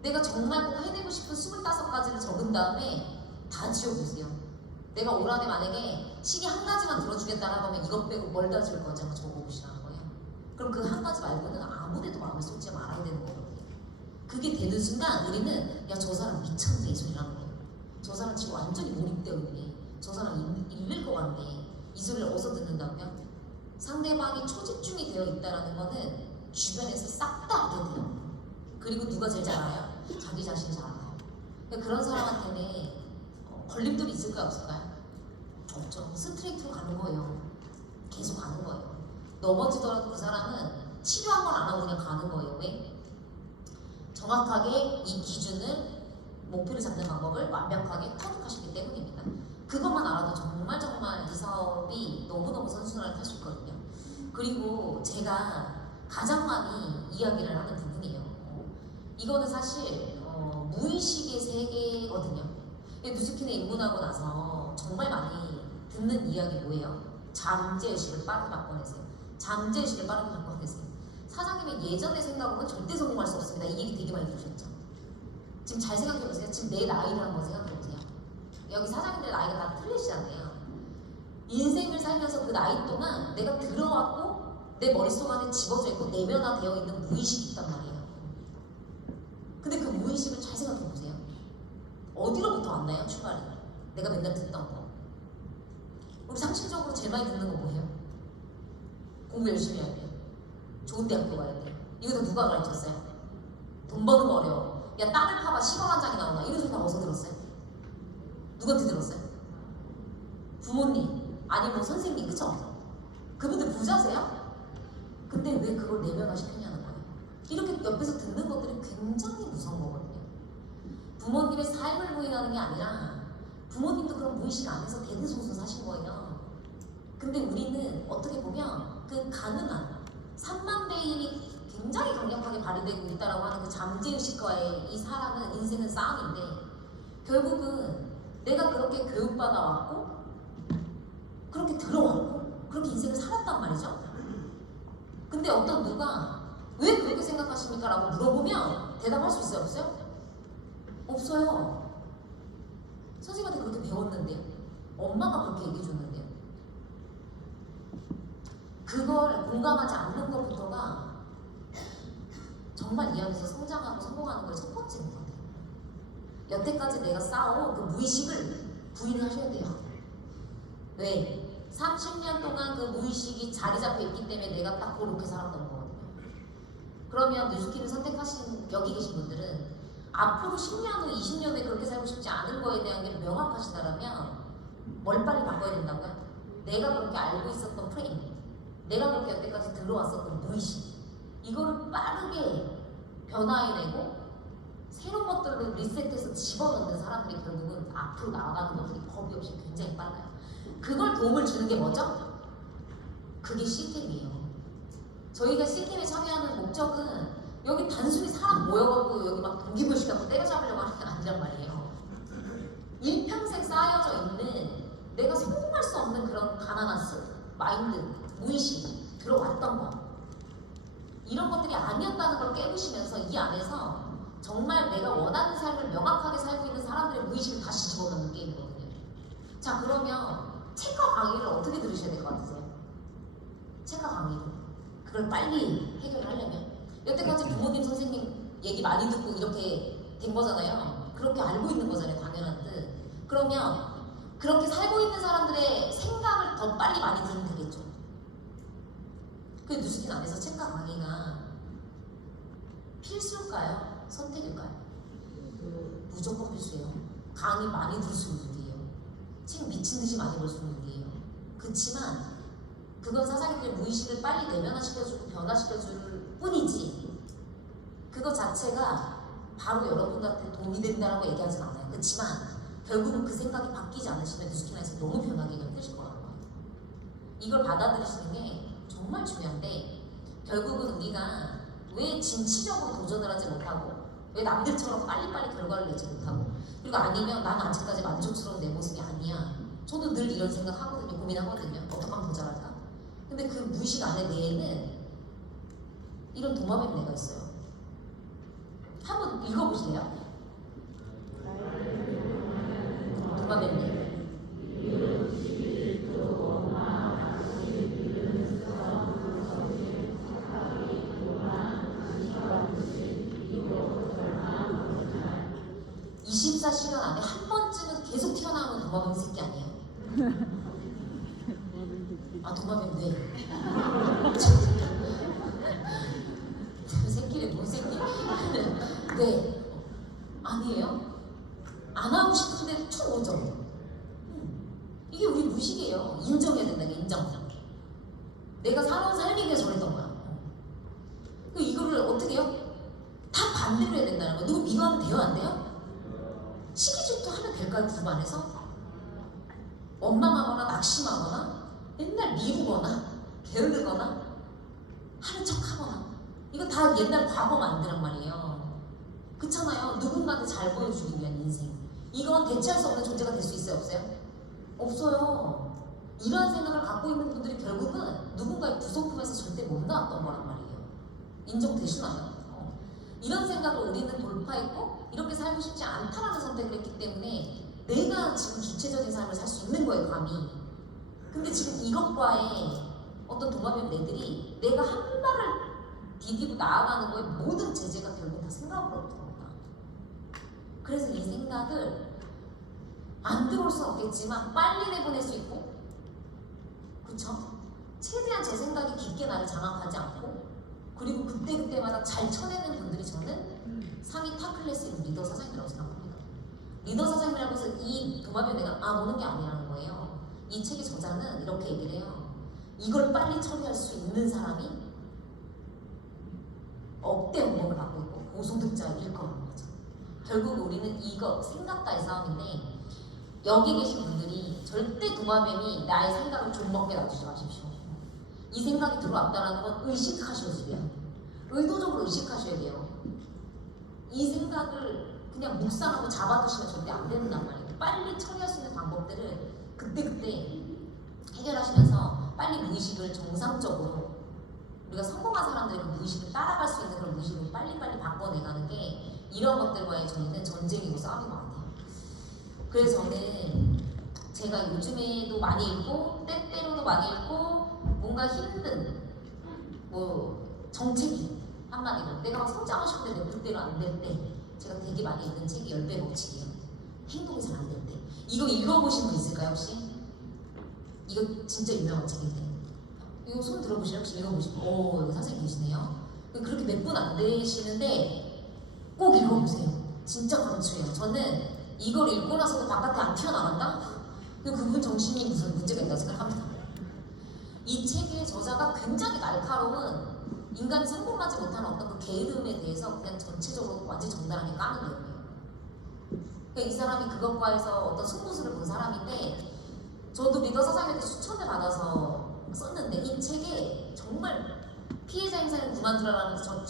내가 정말 꼭 해내고 싶은 25가지를 적은 다음에 다 지워보세요. 내가 올 한해 만약에 신이 한 가지만 들어주겠다라고 하면 이것 빼고 뭘 다 지울 건지 한번 적어보시라는 거예요. 그럼 그 한 가지 말고는 아무데도 마음을 쏟지 말아야 되는 거거든요. 그게 되는 순간 우리는 야 저 사람 미쳤네 이 소리라는 거예요. 저 사람 지금 완전히 몰입되어 있네. 저 사람 잃을 것 같네. 이 소리를 어디서 듣는다고요? 상대방이 초집중이 되어 있다는 거는 주변에서 싹 다 알게 돼요. 그리고 누가 제일 잘 알아요? 자기 자신이 잘 알아요. 그러니까 그런 사람한테는 걸림돌이 있을까요? 없을까요? 없죠. 스트레이트로 가는 거예요. 계속 가는 거예요. 넘어지더라도 그 사람은 치료 한 번 안 하고 그냥 가는 거예요. 왜? 정확하게 이 기준을 목표를 잡는 방법을 완벽하게 터득하셨기 때문입니다. 그것만 알아도 정말 이 사업이 너무너무 선순환을 탈 수 있거든요. 그리고 제가 가장 많이 이야기를 하는 부분이에요. 이거는 사실 무의식의 세계거든요. 뉴스킨에 입문하고 나서 정말 많이 듣는 이야기 뭐예요? 잠재의식을 빠르게 바꿔내세요. 잠재의식을 빠르게 바꿔내세요. 사장님이 예전의 생각으로는 절대 성공할 수 없습니다. 이 얘기 되게 많이 들으셨죠? 지금 잘 생각해보세요. 지금 내 나이를 한번 생각해보세요. 여기 사장님들 나이가 다 틀리시잖아요. 인생을 살면서 그 나이 동안 내가 들어왔고 내 머릿속 안에 집어져 있고 내면화되어 있는 무의식이 있단 말이에요. 근데 그 무의식을 잘 생각해보세요. 어디로부터 왔나요? 출발이. 내가 맨날 듣던 거. 우리 상식적으로 제일 많이 듣는 거 뭐예요? 공부 열심히 해야 돼요. 좋은 대학교 가야 돼요. 이거 다 누가 가르쳤어요? 돈 버는 거 어려워. 야 땅을 파봐 10억 한 장이 나오나. 이런 소리 다 어디서 들었어요? 누구한테 들었어요? 부모님 아니면 선생님. 그쵸? 그분들 부자세요? 근데 왜 그걸 내면화시켰냐는 거예요. 이렇게 옆에서 듣는 것들이 굉장히 무서운 거거든요. 부모님의 삶을 부인하는 게 아니라 부모님도 그런 무의식 안에서 대대손손 사신 거예요. 근데 우리는 어떻게 보면 그 가능한 3만 배의 힘이 굉장히 강력하게 발휘되고 있다라고 하는 그 잠재의식과의 이 사람은 인생은 싸움인데 결국은 내가 그렇게 교육받아 왔고 그렇게 들어왔고 그렇게 인생을 살았단 말이죠. 근데 어떤 누가 왜 그렇게 생각하십니까? 라고 물어보면 대답할 수 있어요? 없어요? 없어요. 선생님한테 그렇게 배웠는데요. 엄마가 그렇게 얘기해줬는데요. 그걸 공감하지 않는 것부터가 정말 이 안에서 성장하고 성공하는 걸 첫 번째인 것 같아요. 여태까지 내가 쌓아온 그 무의식을 부인하셔야 돼요. 왜? 30년 동안 그 무의식이 자리 잡혀 있기 때문에 내가 딱 그렇게 살았던 거거든요. 그러면 뉴스킨을 선택하신 여기 계신 분들은 앞으로 10년 후, 20년 후에 그렇게 살고 싶지 않은 거에 대한 게 명확하시다라면 뭘 빨리 바꿔야 된다고요? 내가 그렇게 알고 있었던 프레임, 내가 그렇게 여태까지 들어왔었던 무의식, 이거를 빠르게 변화해내고 새로운 것들을 리셋해서 집어넣는 사람들이 결국은 앞으로 나아가는 것들이 법이 없이 굉장히 빨라요. 그걸 도움을 주는 게 뭐죠? 그게 C팀이에요. 저희가 C팀에 참여하는 목적은 여기 단순히 사람 모여갖고 여기 막 동기부여시켜서 때려잡으려고 하는 게 아니란 말이에요. 일평생 쌓여져 있는 내가 성공할 수 없는 그런 가나나스, 마인드, 무의식 들어왔던 거 이런 것들이 아니었다는 걸 깨우시면서 이 안에서 정말 내가 원하는 삶을 명확하게 살고 있는 사람들의 무의식을 다시 집어넣는 게임이거든요. 자 그러면 책과 강의를 어떻게 들으셔야 될 것 같으세요? 책과 강의를 그걸 빨리 해결을 하려면 여태까지 부모님 선생님 얘기 많이 듣고 이렇게 된 거잖아요. 그렇게 알고 있는 거잖아요. 당연한 뜻. 그러면 그렇게 살고 있는 사람들의 생각을 더 빨리 많이 들으면 되겠죠. 그 뉴스킨 안에서 책과 강의가 필수일까요? 선택일까요? 무조건 필수예요. 강의 많이 들을 수 있는 일이에요. 책 미친 듯이 많이 볼 수 있는 일이에요. 그치만 그건 사장님들의 무의식을 빨리 내면화시켜주고 변화시켜줄 뿐이지 그거 자체가 바로 여러분한테 도움이 된다라고 얘기하진 않아요. 그렇지만 결국은 그 생각이 바뀌지 않으시면 뉴스키나에서 너무 변하기가 힘드실 거라는 거예요. 이걸 받아들이시는 게 정말 중요한데 결국은 우리가 왜 진취적으로 도전을 하지 못하고 왜 남들처럼 빨리빨리 결과를 내지 못하고 그리고 아니면 난 아직까지 만족스러운 내 모습이 아니야. 저도 늘 이런 생각 하거든요. 고민하거든요. 어떻게 하면 더 잘할까? 근데 그 무의식 안에 내에는 이런 도마뱀 내가 있어요. 한번 읽어보실래요? 도마뱀 내. (24시간) 안에 한 번쯤은 계속 튀어나오는 도마뱀 새끼 아니에요? 아 도마뱀 네. 참 새끼래 뭔 새끼? 네. 아니에요? 안 하고 싶은데 툭 오죠. 이게 우리 무식이에요. 인정해야 된다. 인정. 내가 살아온 삶이 그냥 저랬던 거야. 그 이거를 어떻게 해요? 다 반대로 해야 된다는 거. 누구 미워하면 돼요? 안 돼요? 시기질투 하면 될까요? 부부 안에서? 원망하거나 낙심하거나 맨날 미루거나 게으르거나 하는 척하거나 이거 다 옛날 과거 만드란 말이에요. 그렇잖아요. 누군가한테 잘 보여주기 위한 인생. 이건 대체할 수 없는 존재가 될 수 있어요? 없어요? 없어요. 이러한 생각을 갖고 있는 분들이 결국은 누군가의 구속품에서 절대 못 나왔던 거란 말이에요. 인정되시나요? 이런 생각을 우리는 돌파했고 이렇게 살고 싶지 않다라는 선택을 했기 때문에 내가 지금 주체적인 삶을 살 수 있는 거예요, 감히. 근데 지금 이것과의 어떤 도마뱀 애들이 내가 한 발을 디디고 나아가는 거에 모든 제재가 결국 다 생각으로 들어온다. 그래서 이 생각을 안 들어올 수 없겠지만 빨리 내보낼 수 있고 그쵸? 최대한 제 생각이 깊게 나를 장악하지 않고 그리고 그때그때마다 잘 쳐내는 분들이 저는 상위 탑 클래스의 리더 사장이라고 생각합니다. 리더 사장이라고 해서 이 도마뱀 내가 노는 게 아니라는 거예요. 이 책의 저자는 이렇게 얘기를 해요. 이걸 빨리 처리할 수 있는 사람이 억대 연봉을 받고 있고 고소득자일 거라는 거죠. 결국 우리는 이거 생각과의 싸움인데 여기 계신 분들이 절대 도마뱀이 나의 생각을 좀먹게 놔두지 마십시오. 이 생각이 들어왔다는 건 의식하셔야 돼요. 의도적으로 의식하셔야 돼요. 이 생각을 그냥 묵상하고 잡아두시면 절대 안 된단 말이에요. 빨리 처리할 수 있는 방법들을 그때그때 해결하시면서 빨리 무의식을 정상적으로 우리가 성공한 사람들의 그 무의식을 따라갈 수 있는 그런 무의식을 빨리빨리 바꿔내가는 게 이런 것들과의 저희는 전쟁이고 싸움인 것 같아요. 그래서 저는 제가 요즘에도 많이 읽고 때때로도 많이 읽고 뭔가 힘든 정책이 한마디로 내가 막 성장하고 싶은데 내 뜻대로 안 될 때 제가 되게 많이 읽는 책이 10배 법칙이에요. 행동이 잘 안 될 때. 이거 읽어보신 분 있을까요 혹시? 이거 진짜 유명한 책인데 이거 손 들어보시면 혹시 읽어보시면 여기 선생님 계시네요. 그렇게 몇 분 안 되시는데 꼭 읽어보세요. 진짜 강추해요. 저는 이걸 읽고 나서도 바깥에 안 튀어나간다? 그분 정신이 무슨 문제가 있다고 생각합니다. 이 책의 저자가 굉장히 날카로운 인간이 성공하지 못하는 어떤 그 게으름에 대해서 그냥 전체적으로 완전히 정당하게 까는 내용이에요. 그러니까 이 사람이 그것과에서 어떤 승부수를 본 사람인데 저도 리더 사장님한테 추천을 받아서 썼는데 이 책에 정말 피해자 인생을 그만두라는 저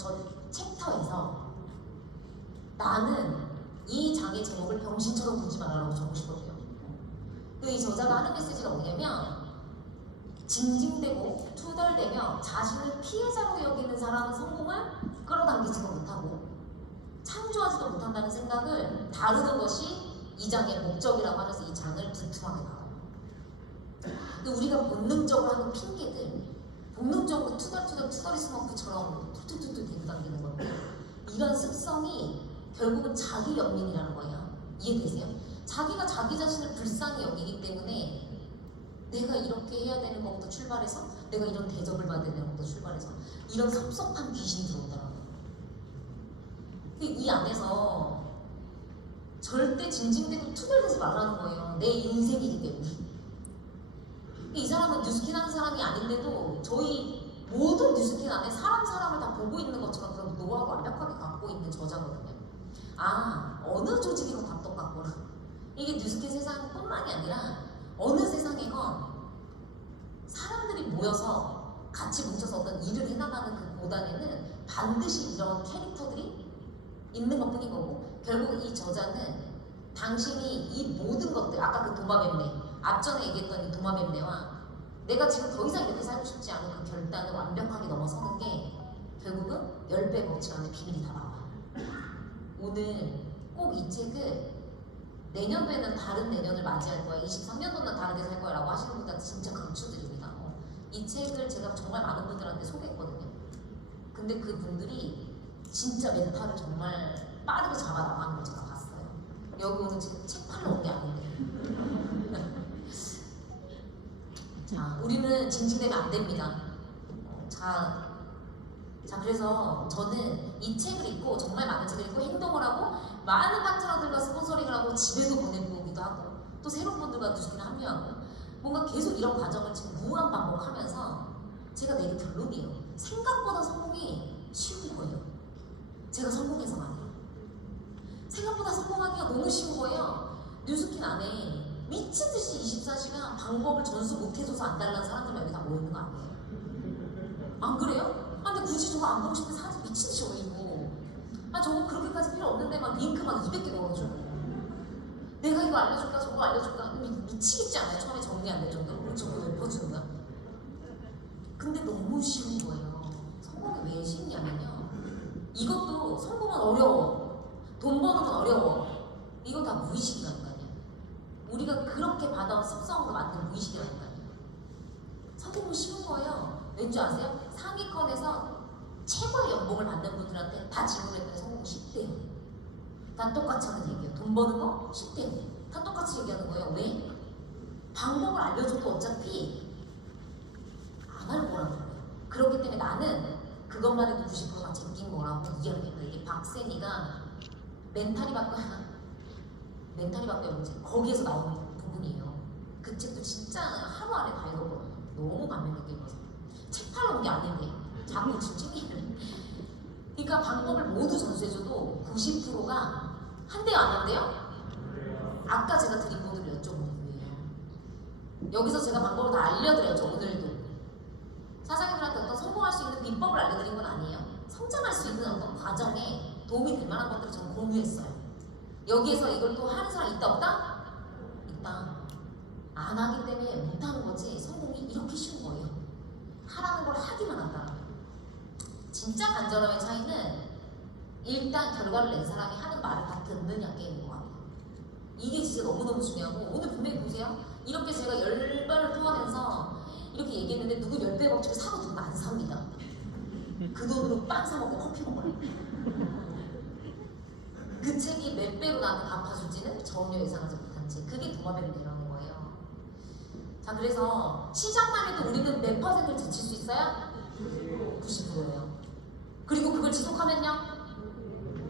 챕터에서 나는 이 장의 제목을 병신처럼 굴지 말라라고 적으시거든요. 이 저자가 하는 메시지가 뭐냐면 징징대고 투덜대며 자신을 피해자로 여기는 사람은 성공을 끌어당기지도 못하고 창조하지도 못한다는 생각을 다루는 것이 이 장의 목적이라고 하면서 이 장을 두툼하게 나와요. 근데 우리가 본능적으로 하는 핑계들, 본능적으로 투덜투덜 스머프처럼 툭툭툭툭 대고 당기는 건데 이런 습성이 결국은 자기 연민이라는 거예요. 이해되세요? 자기가 자기 자신을 불쌍히 여기기 때문에 내가 이렇게 해야 되는 것부터 출발해서 내가 이런 대접을 받아야 되는 것부터 출발해서 이런 섭섭한 귀신이 들어오더라고요. 이 안에서 절대 징징대고 투덜대지 말라는 거예요. 내 인생이기 때문에. 이 사람은 뉴스킨 하는 사람이 아닌데도 저희 모든 뉴스킨 안에 사람을 다 보고 있는 것처럼 그런 노하우를 완벽하게 갖고 있는 저자거든요. 어느 조직이건 다 똑같구나. 이게 뉴스킨 세상뿐만이 아니라 어느 세상이건 사람들이 모여서 같이 뭉쳐서 어떤 일을 해나가는 그 고단에는 반드시 이런 캐릭터들이 있는 것 뿐인 거고, 결국 이 저자는 당신이 이 모든 것들, 아까 그 도마뱀네, 앞전에 얘기했던 이 도마뱀네와 내가 지금 더 이상 이렇게 살고 싶지 않은 그 결단을 완벽하게 넘어서는 게 결국은 10배 법칙 안에 비밀이 다 나와. 오늘 꼭 이 책을 내년도에는 다른 내년을 맞이할 거야, 23년도는 다른 데서 할 거야 라고 하시는 분들한테 진짜 강추드립니다. 이 책을 제가 정말 많은 분들한테 소개했거든요. 근데 그 분들이 진짜 멘탈을 정말 빠르게 잡아 나가는 걸 제가 봤어요. 여기 오늘 지금 책 팔러 온 게 아닌데. 자, 우리는 징징대면 안 됩니다. 자, 그래서 저는 이 책을 읽고, 정말 많은 책을 읽고 행동을 하고 많은 파트너들과 스폰서링을 하고 집에도 보내보기도 하고 또 새로운 분들과 뉴스킨에 합류하고 뭔가 계속 이런 과정을 지금 무한 반복하면서 제가 내게 결론이에요. 생각보다 성공이 쉬운 거예요. 제가 성공해서가 아니라 생각보다 성공하기가 너무 쉬운 거예요. 뉴스킨 안에 미친 듯이 24시간 방법을 전수 못해줘서 안 달라는 사람들만 여기 다 모여있는 거 아니에요? 안 그래요? 근데 굳이 저거 안 보고 싶은데 사진 미친 듯이 올리고, 저거 그렇게까지 필요 없는데 막 링크 막 200개 넣어줘. 내가 이거 알려줄까 저거 알려줄까 미치겠지 않아요? 처음에 정리 안 될 정도로. 저거 왜 퍼주는 거야? 근데 너무 쉬운 거예요. 성공이 왜 쉽냐면요, 이것도 성공은 어려워, 돈 버는 건 어려워, 이거 다 무의식이라니까요. 우리가 그렇게 받아온 습성으로 만든 무의식이라니까요. 성공은 쉬운 거예요. 왠지 아세요? 상위권에서 최고의 연봉을 받는 분들한테 다 질문했더니 성공 10대요. 다 똑같이 하는 얘기예요. 돈 버는 거 10대요. 다 똑같이 얘기하는 거예요. 왜? 방법을 알려줘도 어차피 안 할 거라는 거예요. 그렇기 때문에 나는 그것만 해도 90%가 제낀 거라고 이야기해요. 이게 박세니가 멘탈이 바뀌어야 문제, 거기에서 나오는 부분이에요. 그 책도 진짜 하루 안에 다 읽어버려요. 너무 감명 깊게 읽어서. 책 팔러 온 게 아닌데 자꾸 집중해요. 그러니까 방법을 모두 전수해줘도 90%가 한대요, 안 한대요? 아까 제가 드린 분들을 여쭤보는 거예요. 여기서 제가 방법을 다 알려드렸죠. 오늘도 사장님들한테 어떤 성공할 수 있는 비법을 알려드린 건 아니에요. 성장할 수 있는 어떤 과정에 도움이 될 만한 것들을 저는 공유했어요. 여기에서 이걸 또 하는 사람 있다 없다? 있다. 안 하기 때문에 못하는 거지, 성공이 이렇게 쉬운 거예요. 하라는 걸 하기만 한다. 진짜 간절함의 차이는 일단 결과를 낸 사람이 하는 말을 다 듣느냐에 있는 거 같아요. 이게 진짜 너무너무 중요하고, 오늘 분명히 보세요. 이렇게 제가 10번을 통하면서 이렇게 얘기했는데 누구 10배 법칙을 사고 누구는 안 삽니다. 그 돈으로 빵 사먹고 커피 먹어요. 그 책이 몇 배로 나한테 갚아줄지는 전혀 예상하지 못한 책. 그게 도마뱀이라는 거예요. 자, 그래서 시작만 해도 우리는 몇 퍼센트를 제칠 수 있어요? 90%예요. 그리고 그걸 지속하면요?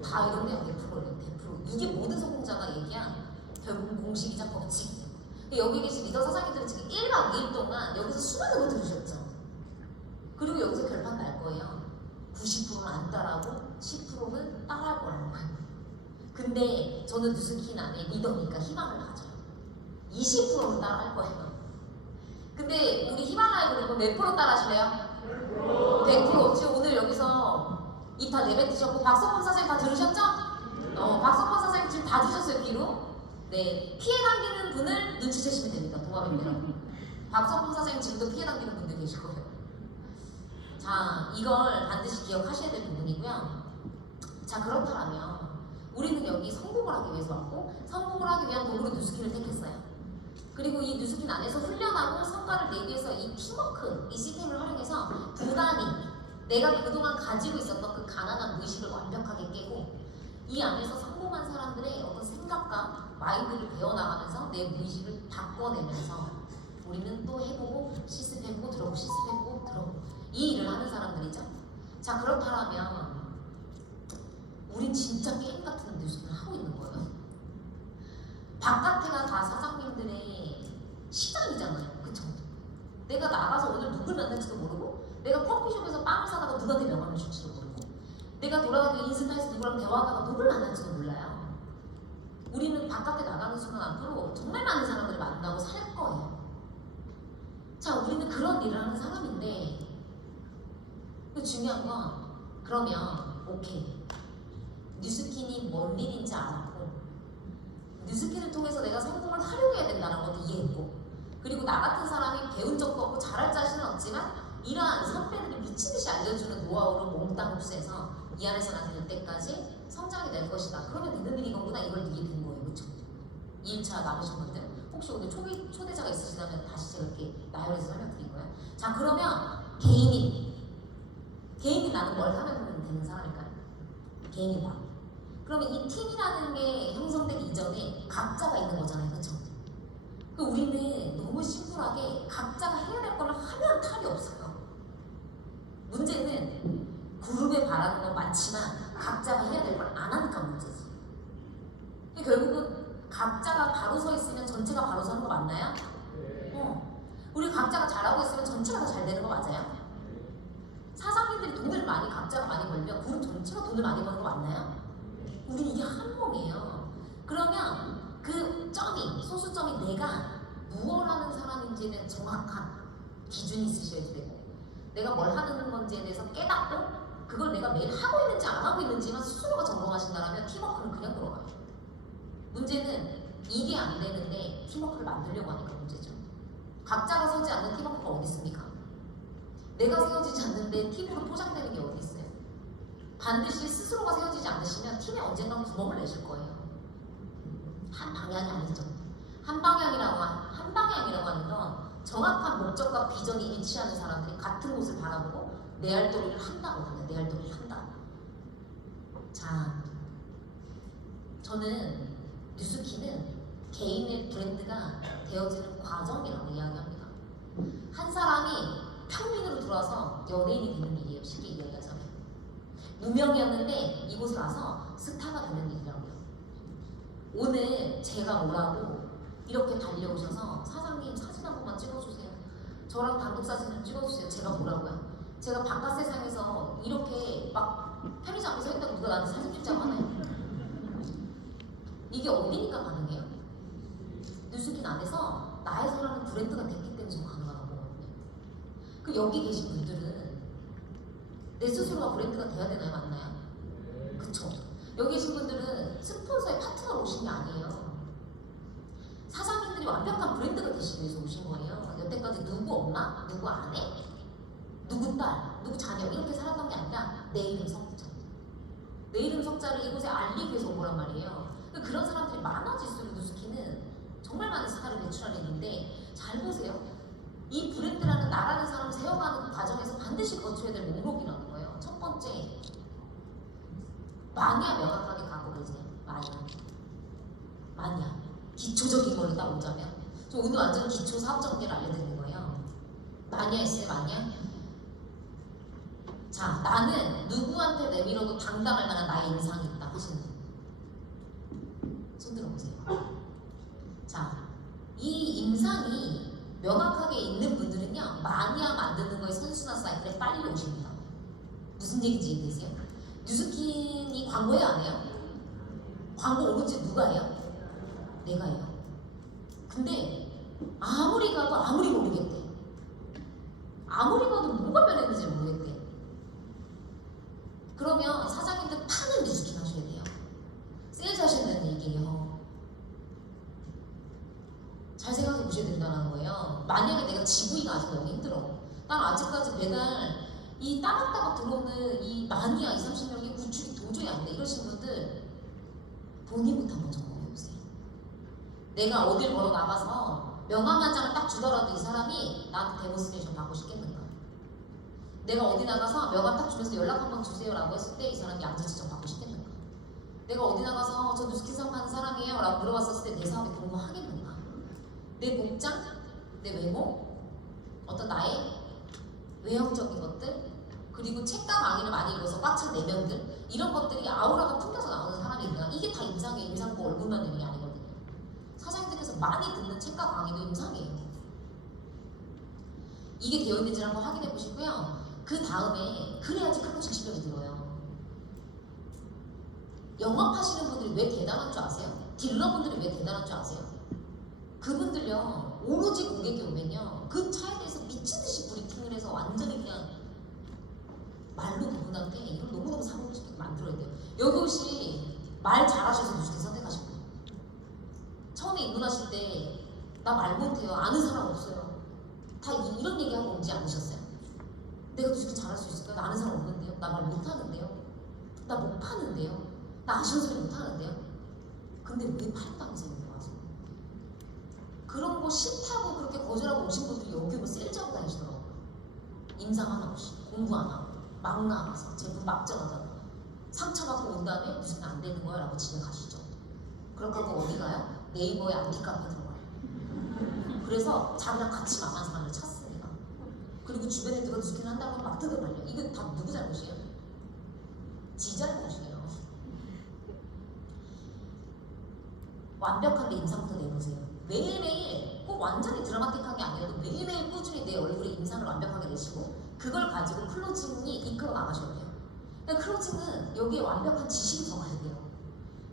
다 이런데요. 100%예요. 100%. 이게 모든 성공자가 얘기한 결국은 공식이자 법칙. 여기 계신 리더 사장님들은 지금 1박 2일 동안 여기서 수많은 거 들으셨죠? 그리고 여기서 결판 날 거예요. 90%는 안 따라하고 10%는 따라할 거라는 거예요. 근데 저는 뉴스킨 안에 리더니까 희망을 가져요. 20%는 따라할 거예요. 근데 우리 히말라야 그룹은 몇 프로 따라하실래요? 100%. 지금 오늘 여기서 입 다 내뱉으셨고, 박성범 사장님 다 들으셨죠? 박성범 사장님 지금 다 드셨어요, 귀로? 네, 피해 당기는 분을 눈치채시면 됩니다. 도마뱀이라고. 박성범 사장님 지금도 피해 당기는 분들 계실 거예요. 자, 이걸 반드시 기억하셔야 될 부분이고요. 자, 그렇다면 우리는 여기 성공을 하기 위해서 왔고, 성공을 하기 위한 도구로 뉴스킨을 택했어요. 그리고 이 뉴스킨 안에서 훈련하고 성과를 내기 위해서 이 팀워크, 이 시스템을 활용해서 부단히 내가 그동안 가지고 있었던 그 가난한 무의식을 완벽하게 깨고, 이 안에서 성공한 사람들의 어떤 생각과 마인드를 배워나가면서 내 무의식을 바꿔내면서 우리는 또 해보고 실습해보고 들어보고 실습해보고 들어보고 이 일을 하는 사람들이죠. 자, 그렇다면 우린 진짜 게임 같은 뉴스를 하고 있는 거예요. 바깥에가 다 사장님들의 시장이잖아요. 그쵸? 내가 나가서 오늘 누굴 만날지도 모르고, 내가 커피숍에서 빵을 사다가 누구한테 명함을 줄지도 모르고, 내가 돌아가도 인스타에서 누구랑 대화하다가 누굴 만날지도 몰라요. 우리는 바깥에 나가는 순간 앞으로 정말 많은 사람들을 만나고 살 거예요. 자, 우리는 그런 일을 하는 사람인데 중요한 건 그러면 오케이. 뉴스킨이 뭔 일인지 알았고 뉴스킨을 통해서 내가 성공을 하려고 해야 된다는 것도 이해했고 그리고 나 같은 사람이 배운 적도 없고 잘할 자신은 없지만 이러한 선배들이 미친듯이 알려주는 노하우를 몽땅 흡수해서 이 안에서 난 될 때까지 성장이 될 것이다. 그러면 되는 일이거구나. 이걸 이해된 거예요. 그렇죠? 2일차 남으신 분들 혹시 오늘 초대자가 있으시다면 다시 제가 이렇게 나열해서 설명드린 거예요. 자, 그러면 개인이 나는 뭘 하면 되는 사람일까요? 개인이다. 그러면 이 팀이라는 게 형성되기 이전에 각자가 있는 거잖아요. 그렇죠? 그 우리는 너무 심플하게 각자가 해야 될 걸 하면 탈이 없어요. 문제는 그룹에 바라는 건 많지만 각자가 해야 될 걸 안 하니까 문제지. 결국은 각자가 바로 서 있으면 전체가 바로 서는 거 맞나요? 우리 각자가 잘하고 있으면 전체가 다 잘 되는 거 맞아요? 사장님들이 돈을 각자가 많이 벌면 그룹 전체가 돈을 많이 버는 거 맞나요? 우리 이게 한 몸이에요. 그러면 그 소수점이 내가 무엇 하는 사람인지는 정확한 기준이 있으셔야 되고 내가 뭘 하는 건지에 대해서 깨닫고 그걸 내가 매일 하고 있는지 안 하고 있는지만 스스로가 점검하신다면 팀워크는 그냥 들어가요. 문제는 이게 안 되는데 팀워크를 만들려고 하니까 문제죠. 각자가 서지 않는 팀워크가 어디 있습니까? 내가 세워지지 않는데 팀으로 포장되는 게 어디 있어요? 반드시 스스로가 세워지지 않으시면 팀에 언젠가 구멍을 내실 거예요. 한 방향이 아니죠. 한 방향이라고 하는 건 정확한 목적과 비전이 일치하는 사람들이 같은 곳을 바라보고 내 할 도리를 한다거든요. 내 할 도리를 한다. 자, 저는 뉴스키는 개인의 브랜드가 되어지는 과정이라고 이야기합니다. 한 사람이 평민으로 들어와서 연예인이 되는 일이에요. 쉽게 이야기하자면. 무명이었는데 이곳에 와서 스타가 되는 일이라고요. 오늘 제가 뭐라고 이렇게 달려오셔서 사장님 사진 한 번만 찍어주세요. 저랑 단독 사진을 찍어주세요. 제가 뭐라고요? 제가 바깥 세상에서 이렇게 막 편의점에 서 있다고 누가 나한테 사진 찍자고 하나요? 이게 어디니까 가능해요? 뉴스킨 안에서 나에서라는 브랜드가 됐기 때문에 저 가능하다고 보거든요. 그 여기 계신 분들은 내 스스로가 브랜드가 돼야 되나요? 맞나요? 그쵸? 여기 계신 분들은 스폰서의 파트너로 오신 게 아니에요. 사장님들이 완벽한 브랜드가 되시기 위해서 오신 거예요. 여태까지 누구 엄마, 누구 아내, 누구 딸, 누구 자녀 이렇게 살았던 게 아니라 내 이름 석자. 내 이름 석자를 이곳에 알리기 위해서 온 거란 말이에요. 그런 사람들이 많아질수록 뉴스키는 정말 많은 스타를 배출하는 일인데 잘 보세요. 이 브랜드라는 나라는 사람을 세워가는 과정에서 반드시 거쳐야 될 목록이라는 거예요. 첫 번째, 마니아 명확하게 갖고 계세요. 마니아. 기초적인 걸로 딱 오자면 저 오늘 완전 기초 사업 전개를 알려드리는 거예요. 마니아 있어요? 마니아? 자, 나는 누구한테 내밀어도 당당할 만한 나의 인상이 있다 하시는 분 손 들어보세요. 자, 이 인상이 명확하게 있는 분들은요 마니아 만드는 거에 선순환 사이클에 빨리 오십니다. 무슨 얘기인지 이해되세요? 뉴스킨이 광고해요 안 해요? 광고 오른쪽 누가 해요? 내가 해요. 근데 아무리 가도 아무리 모르겠대. 아무리 가도 뭐가 변했는지 모르겠대. 그러면 사장님들 파는 뉴스킨 하셔야 돼요. 세일즈 하셔야 되는 얘기예요. 잘 생각해 보셔야 된다는 거예요. 만약에 내가 GV가 아직 너무 힘들어. 난 아직까지 매달 이 따박따박 들어오는 이 마니아 20, 30명이 구축이 도저히 안 돼. 이러신 분들 본인부터 한번 점검해보세요. 내가 어딜 걸어 나가서 명함 한 장을 딱 주더라도 이 사람이 나한테 데모스트레이션 받고 싶겠는가? 내가 어디 나가서 명함 딱 주면서 연락 한번 주세요 라고 했을 때 이 사람이 양자 지정 받고 싶겠는가? 내가 어디 나가서 저 뉴스킨 사업하는 사람이에요 라고 물어봤을 때 내 사업에 동무하겠는가? 내 복장, 내 외모, 어떤 나의 외형적인 것들, 그리고 책과 강의를 많이 읽어서 꽉 찬 내면들, 이런 것들이 아우라가 풍겨서 나오는 사람이니까 이게 다 인상이에요. 인상과 얼굴만 되는 게 아니거든요. 사장님들께서 많이 듣는 책과 강의도 인상이에요. 이게 되어 있는지 한번 확인해 보시고요. 그 다음에 그래야지 크로칭 실력이 들어요. 영업하시는 분들이 왜 대단한 줄 아세요? 딜러분들이 왜 대단한 줄 아세요? 그분들요 오로지 고객이 오면요 그 차에 대해서 미친듯이 브리핑을 해서 완전히 그냥 말로 그분한테 이걸 너무너무 사고 싶게 만들어야 돼요. 여기 혹시 말 잘하셔서 무슨 선택하신 거예요? 처음에 입문하실 때 나 말 못해요. 아는 사람 없어요. 다 이런 얘기하고 오지 않으셨어요? 내가 무슨 잘할 수 있을까요? 나 아는 사람 없는데요? 나 말 못하는데요? 나 못 파는데요? 나 아쉬운 소리 못하는데요? 근데 왜 팔당해서 이렇게 와서? 그런 거 싫다고 그렇게 거절하고 오신 분들이 여기 뭐 셀자고 다니시더라고요. 임상 하나 없이 공부 안 하고 막 나가서 제품 막 정하잖아. 상처받고 온 다음에 무슨 안 되는 거야 라고 집에 가시죠. 그렇게 하고 어디 가요? 네이버에 안티카페 들어가요. 그래서 자기랑 같이 망한 사람을 찾습니다. 그리고 주변에 누가 누스킨 한다고 하면 막 뜯어말려. 이거 다 누구 잘못이에요? 지 잘못이에요. 완벽한데 인상부터 내보세요. 매일매일 꼭 완전히 드라마틱한 게 아니라도 매일매일 꾸준히 내 얼굴에 인상을 완벽하게 내시고 그걸 가지고 클로징이 이끌어 나가셔야 돼요. 그러니까 클로징은 여기에 완벽한 지식이 들어가야 돼요.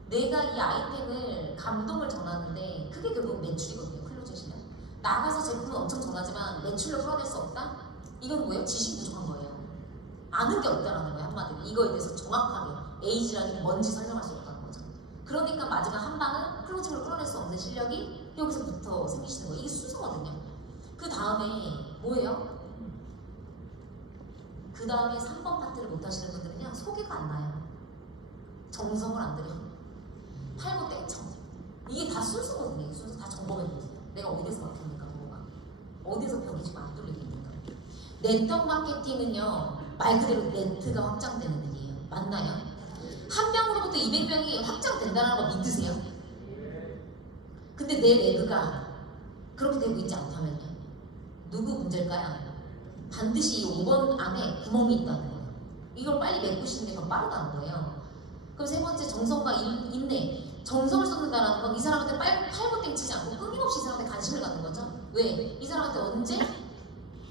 내가 이 아이템을 감동을 전하는데 그게 결국 매출이거든요. 클로징 시면 나가서 제품을 엄청 전하지만 매출을 끌어낼 수 없다? 이건 뭐예요? 지식이 부족한 거예요. 아는 게 없다라는 거예요. 한마디로 이거에 대해서 정확하게 에이지라는 게 뭔지 설명할 수 없다는 거죠. 그러니까 마지막 한 방은 클로징으로 끌어낼 수 없는 실력이 여기서부터 생기시는 거예요. 이게 순서거든요. 그 다음에 뭐예요? 그 다음에 3번 파트를 못 하시는 분들은요 소개가 안 나요. 정성을 안 들여. 팔고 땡청. 이게 다 순서거든요. 이 순서 다 점검해 보세요. 내가 어디서 막힙니까? 뭐가 어디서 벽이 지금 안 뚫리게 있는가? 네트워크 마케팅은요 말 그대로 네트가 확장되는 일이에요. 맞나요? 한 명으로부터 200명이 확장된다는 거 믿으세요? 근데 내 레그가 그렇게 되고 있지 않다면요? 누구 문제일까요? 반드시 이 5번 안에 구멍이 있다는 거예요. 이걸 빨리 메꾸시는 게 더 빠르다는 거예요. 그럼 세 번째 정성과 인내. 정성을 쏟는다는 건 이 사람한테 팔고 땡치지 않고 끊임없이 이 사람한테 관심을 갖는 거죠. 왜? 이 사람한테 언제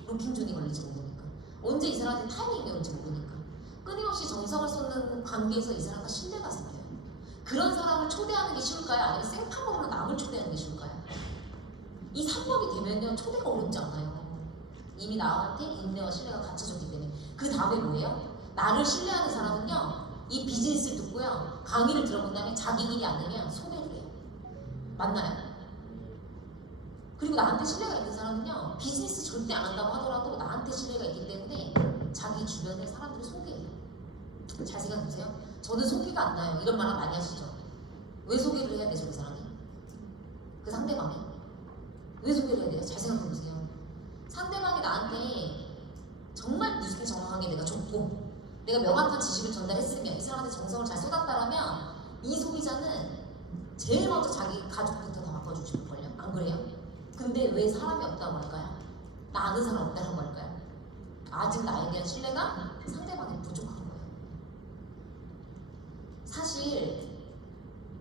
루킹존이 걸릴지 모르니까. 언제 이 사람한테 타이밍이 올지 모르니까. 끊임없이 정성을 쏟는 관계에서 이 사람과 신뢰가 생겨요. 그런 사람을 초대하는 게 쉬울까요? 아니면 생파먹으로 남을 초대하는 게 쉬울까요? 이 3번이 되면요 초대가 어렵지 않아요. 이미 나한테 인내와 신뢰가 갖춰졌기 때문에. 그 다음에 뭐예요? 나를 신뢰하는 사람은요 이 비즈니스를 듣고요 강의를 들어본 다음에 자기 일이 안 되면 소개를 해요. 맞나요? 그리고 나한테 신뢰가 있는 사람은요 비즈니스 절대 안 한다고 하더라도 나한테 신뢰가 있기 때문에 자기 주변에 사람들을 소개해요. 잘 생각해보세요. 저는 소개가 안 나요. 이런 말은 많이 하시죠. 왜 소개를 해야 되죠? 그 사람이? 그 상대방이? 왜 소개를 해야 돼요? 잘 생각해보세요. 상대방이 나한테 정말 무슨 정확하게 내가 줬고 내가 명확한 지식을 전달했으면 이 사람한테 정성을 잘 쏟았다라면 이 소비자는 제일 먼저 자기 가족부터 다 바꿔주고 싶을걸요? 안 그래요? 근데 왜 사람이 없다고 할까요? 나 아는 사람 없다고 할까요? 아직 나에 대한 신뢰가 상대방이 부족한 거예요. 사실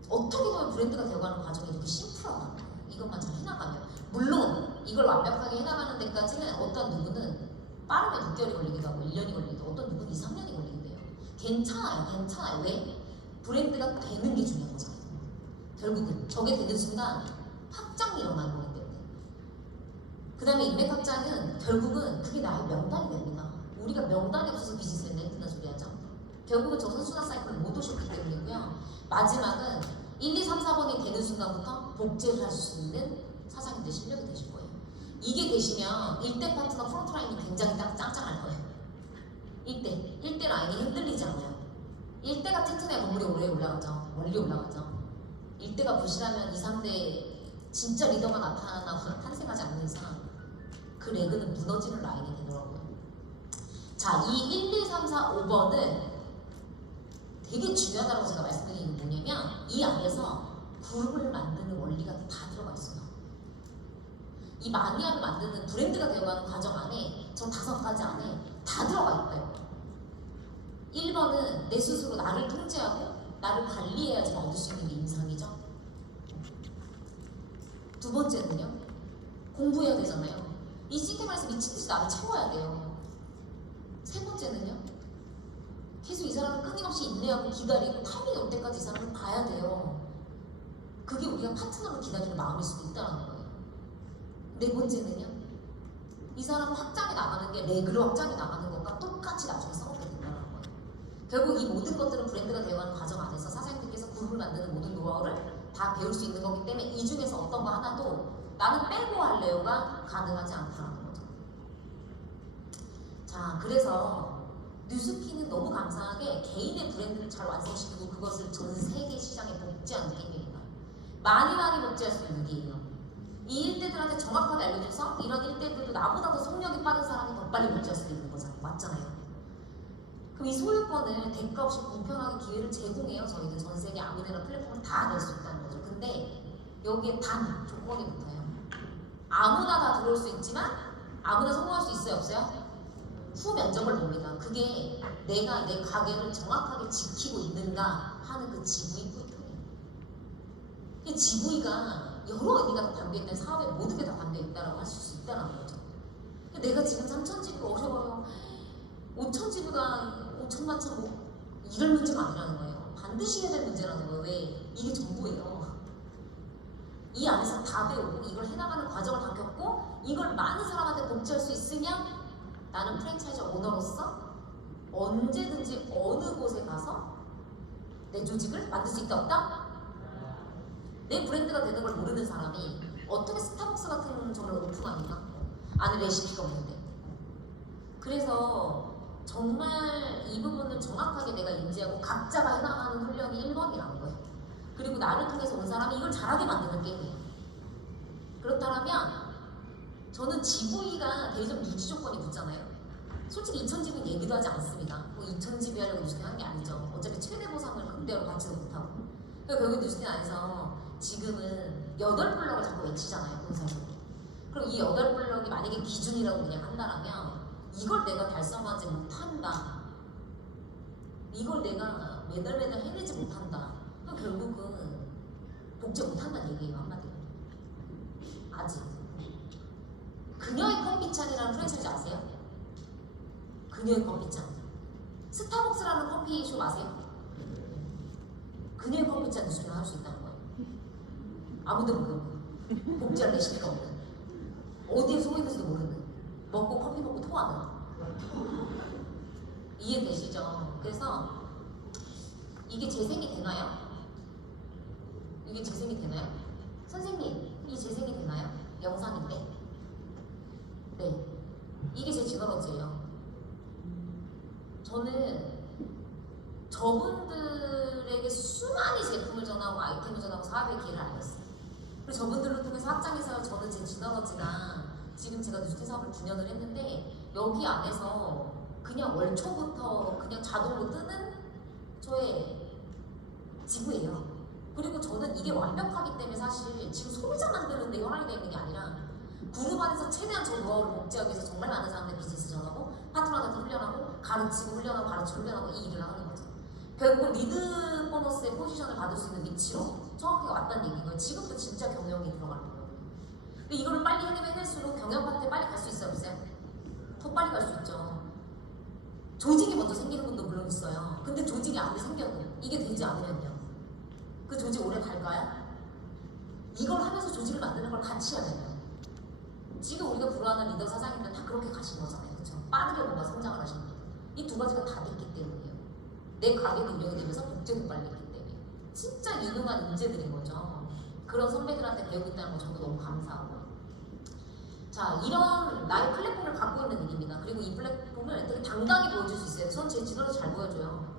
어떻게 보면 브랜드가 되어가는 과정이 이렇게 심플하다는 거예요. 이것만 잘 해나가면. 물론 이걸 완벽하게 해나가는 데까지는 어떤 누구는 빠르면 6개월이 걸리기도 하고 1년이 걸리기도 하고 어떤 누구는 2, 3년이 걸리기도 해요. 괜찮아요. 왜? 브랜드가 되는 게 중요한 거잖아요. 결국은 저게 되는 순간 확장이 일어나는 거기 때문에. 그 다음에 인맥 확장은 결국은 그게 나의 명단이 됩니다. 우리가 명단이 없어서 비즈니스를 낸다는 소리 하죠. 결국은 저 선순환 사이클을 못 오셨기 때문이고요. 마지막은 1, 2, 3, 4번이 되는 순간부터 복제를 할 수 있는 사장님들 실력이 되실 거예요. 이게 되시면 1대 파트너 프론트라인이 굉장히 짱짱할 거예요. 1대 라인이 흔들리지 않아요. 1대가 튼튼해야 건물이 오래 올라가죠. 멀리 올라가죠. 1대가 부실하면 2, 3대 진짜 리더가 나타나고 탄생하지 않는 이상 그 레그는 무너지는 라인이 되더라고요. 자, 이 1, 2, 3, 4, 5번은 되게 중요하다고 제가 말씀드리는 게 뭐냐면 이 안에서 그룹을 만드는 원리가 다 들어가 있어요. 이 마니아를 만드는 브랜드가 되어가는 과정 안에 저 5가지 안에 다 들어가 있대요. 1번은 내 스스로 나를 통제하고 나를 관리해야지만 얻을 수 있는 게 인상이죠. 2번째는요 공부해야 되잖아요. 이 시스템 안에서 미친듯이 나를 채워야 돼요. 3번째는요 계속 이 사람을 끊임없이 인내하고 기다리고 타이밍이 올 때까지 이 사람을 봐야 돼요. 그게 우리가 파트너를 기다리는 마음일 수도 있다는 거예요. 네 번째는요. 이 사람은 확장해 나가는 게 레그로 확장해 나가는 것과 똑같이 나중에 싸우게 된다는 거예요. 결국 이 모든 것들은 브랜드가 되어가는 과정 안에서 사장님들께서 그룹을 만드는 모든 노하우를 다 배울 수 있는 거기 때문에 이 중에서 어떤 거 하나도 나는 빼고 할래요가 가능하지 않다는 거죠. 자, 그래서 뉴스키는 너무 감사하게 개인의 브랜드를 잘 완성시키고 그것을 전 세계 시장에 복제하는 게임입니다. 많이 복제할 수 있는 게임이에요. 이 일대들한테 정확하게 알려줘서 이런 일대들도 나보다 더 속력이 빠른 사람이 더 빨리 복제할 수 있는 거잖아요. 맞잖아요. 그럼 이 소유권을 대가 없이 공평하게 기회를 제공해요. 저희는 전 세계 아무데나 플랫폼을 다 낼 수 있다는 거죠. 근데 여기에 단 조건이 붙어요. 아무나 다 들어올 수 있지만 아무나 성공할 수 있어요? 없어요? 후 면접을 봅니다. 그게 내가 내 가게를 정확하게 지키고 있는가 하는 그 GV 포인트예요. 이 GV가 여러 의미가 다 담겨있다는 사업에 모든 게 다 담겨있다라고 하실 수 있다는 거죠. 내가 지금 3,000집이 어려워요. 5,000집이가 5천만 차 뭐 이럴 문제가 아니라는 거예요. 반드시 해야 될 문제라는 거예요. 왜? 이게 전부예요. 이 안에서 다 배우고 이걸 해나가는 과정을 다 겪고 이걸 많은 사람한테 복제할 수 있으면 나는 프랜차이즈 오너로서 언제든지 어느 곳에 가서 내 조직을 만들 수 있다 없다? 내 브랜드가 되는 걸 모르는 사람이 어떻게 스타벅스 같은 점을 오픈합니까? 안에 레시피가 없는데. 그래서 정말 이 부분을 정확하게 내가 인지하고 각자가 해나가는 훈련이 1번이라는 거예요. 그리고 나를 통해서 온 사람이 이걸 잘하게 만드는 게임이에요. 그렇다면 저는 GV가 대리점 유지 조건이 붙잖아요. 솔직히 2,000집은 얘기도 하지 않습니다. 뭐 2,000집이 하려고 뉴스킨 한 게 아니죠. 어차피 최대 보상을 극대로 받지도 못하고. 그러니까 결국 뉴스킨 안에서 지금은 8블럭을 자꾸 외치잖아요. 본사에서. 그럼 이 8블럭이 만약에 기준이라고 그냥 한다라면 이걸 내가 달성하지 못한다. 이걸 내가 매달 해내지 못한다. 그럼 결국은 복제 못한다는 얘기예요. 한마디로. 아직. 그녀의 커피찬이라는 프랜차이즈 아세요? 그녀의 커피찬. 스타벅스라는 커피숍 아세요? 그녀의 커피찬 뉴스를 할 수 있다는 거예요. 아무도 모르고 복제할 레시피가 없는, 어디에 소개돼서도 모르는, 먹고 커피 먹고 토하는. 이해되시죠? 그래서 이게 재생이 되나요? 이게 재생이 되나요? 선생님, 이 재생이 되나요? 영상인데. 네, 이게 제 지너러지예요. 저는 저분들에게 수많이 제품을 전하고 아이템을 전하고 사업의 기회를 알렸어요. 그리고 저분들을 통해서 확장해서 저는 제 지너러지가 지금 제가 뉴스킨 사업을 9년을 했는데 여기 안에서 그냥 월초부터 그냥 자동으로 뜨는 저의 지구예요. 그리고 저는 이게 완벽하기 때문에 사실 지금 소비자 만드는 데 혈안이 되어 있는 게 아니라 그룹 안에서 최대한 저 노하우를 복제하기 위해서 정말 많은 사람들 비즈니스 전하고 파트너한테 훈련하고 가르치고 훈련하고 가르치고 훈련하고 이 일을 하는 거죠. 결국 리드 보너스의 포지션을 받을 수 있는 위치로 정확하게 왔다는 얘기인 거예요. 지금도 진짜 경영이 들어가는 거예요. 근데 이거를 빨리 해낼수록 경영 파트에 빨리 갈 수 있어요? 없어요? 더 빨리 갈 수 있죠. 조직이 먼저 생기는 분도 물론 있어요. 근데 조직이 안 생겨도 이게 되지 않으면요. 그 조직 오래 갈까요? 이걸 하면서 조직을 만드는 걸 같이 해야 돼요. 지금 우리가 불어하는 리더 사장님들은 다 그렇게 가신 거잖아요. 그렇죠? 빠르게 뭔가 성장을 하시는 거예요. 이 두 가지가 다 됐기 때문이에요. 내 가게도 운영이 되면서 복제도 빨리 됐기 때문에. 진짜 유능한 인재들인 거죠. 그런 선배들한테 배우고 있다는 거 저도 너무 감사하고. 자, 이런 나의 플랫폼을 갖고 있는 일입니다. 그리고 이 플랫폼을 되게 당당히 보여줄 수 있어요. 전 제 지도를 잘 보여줘요.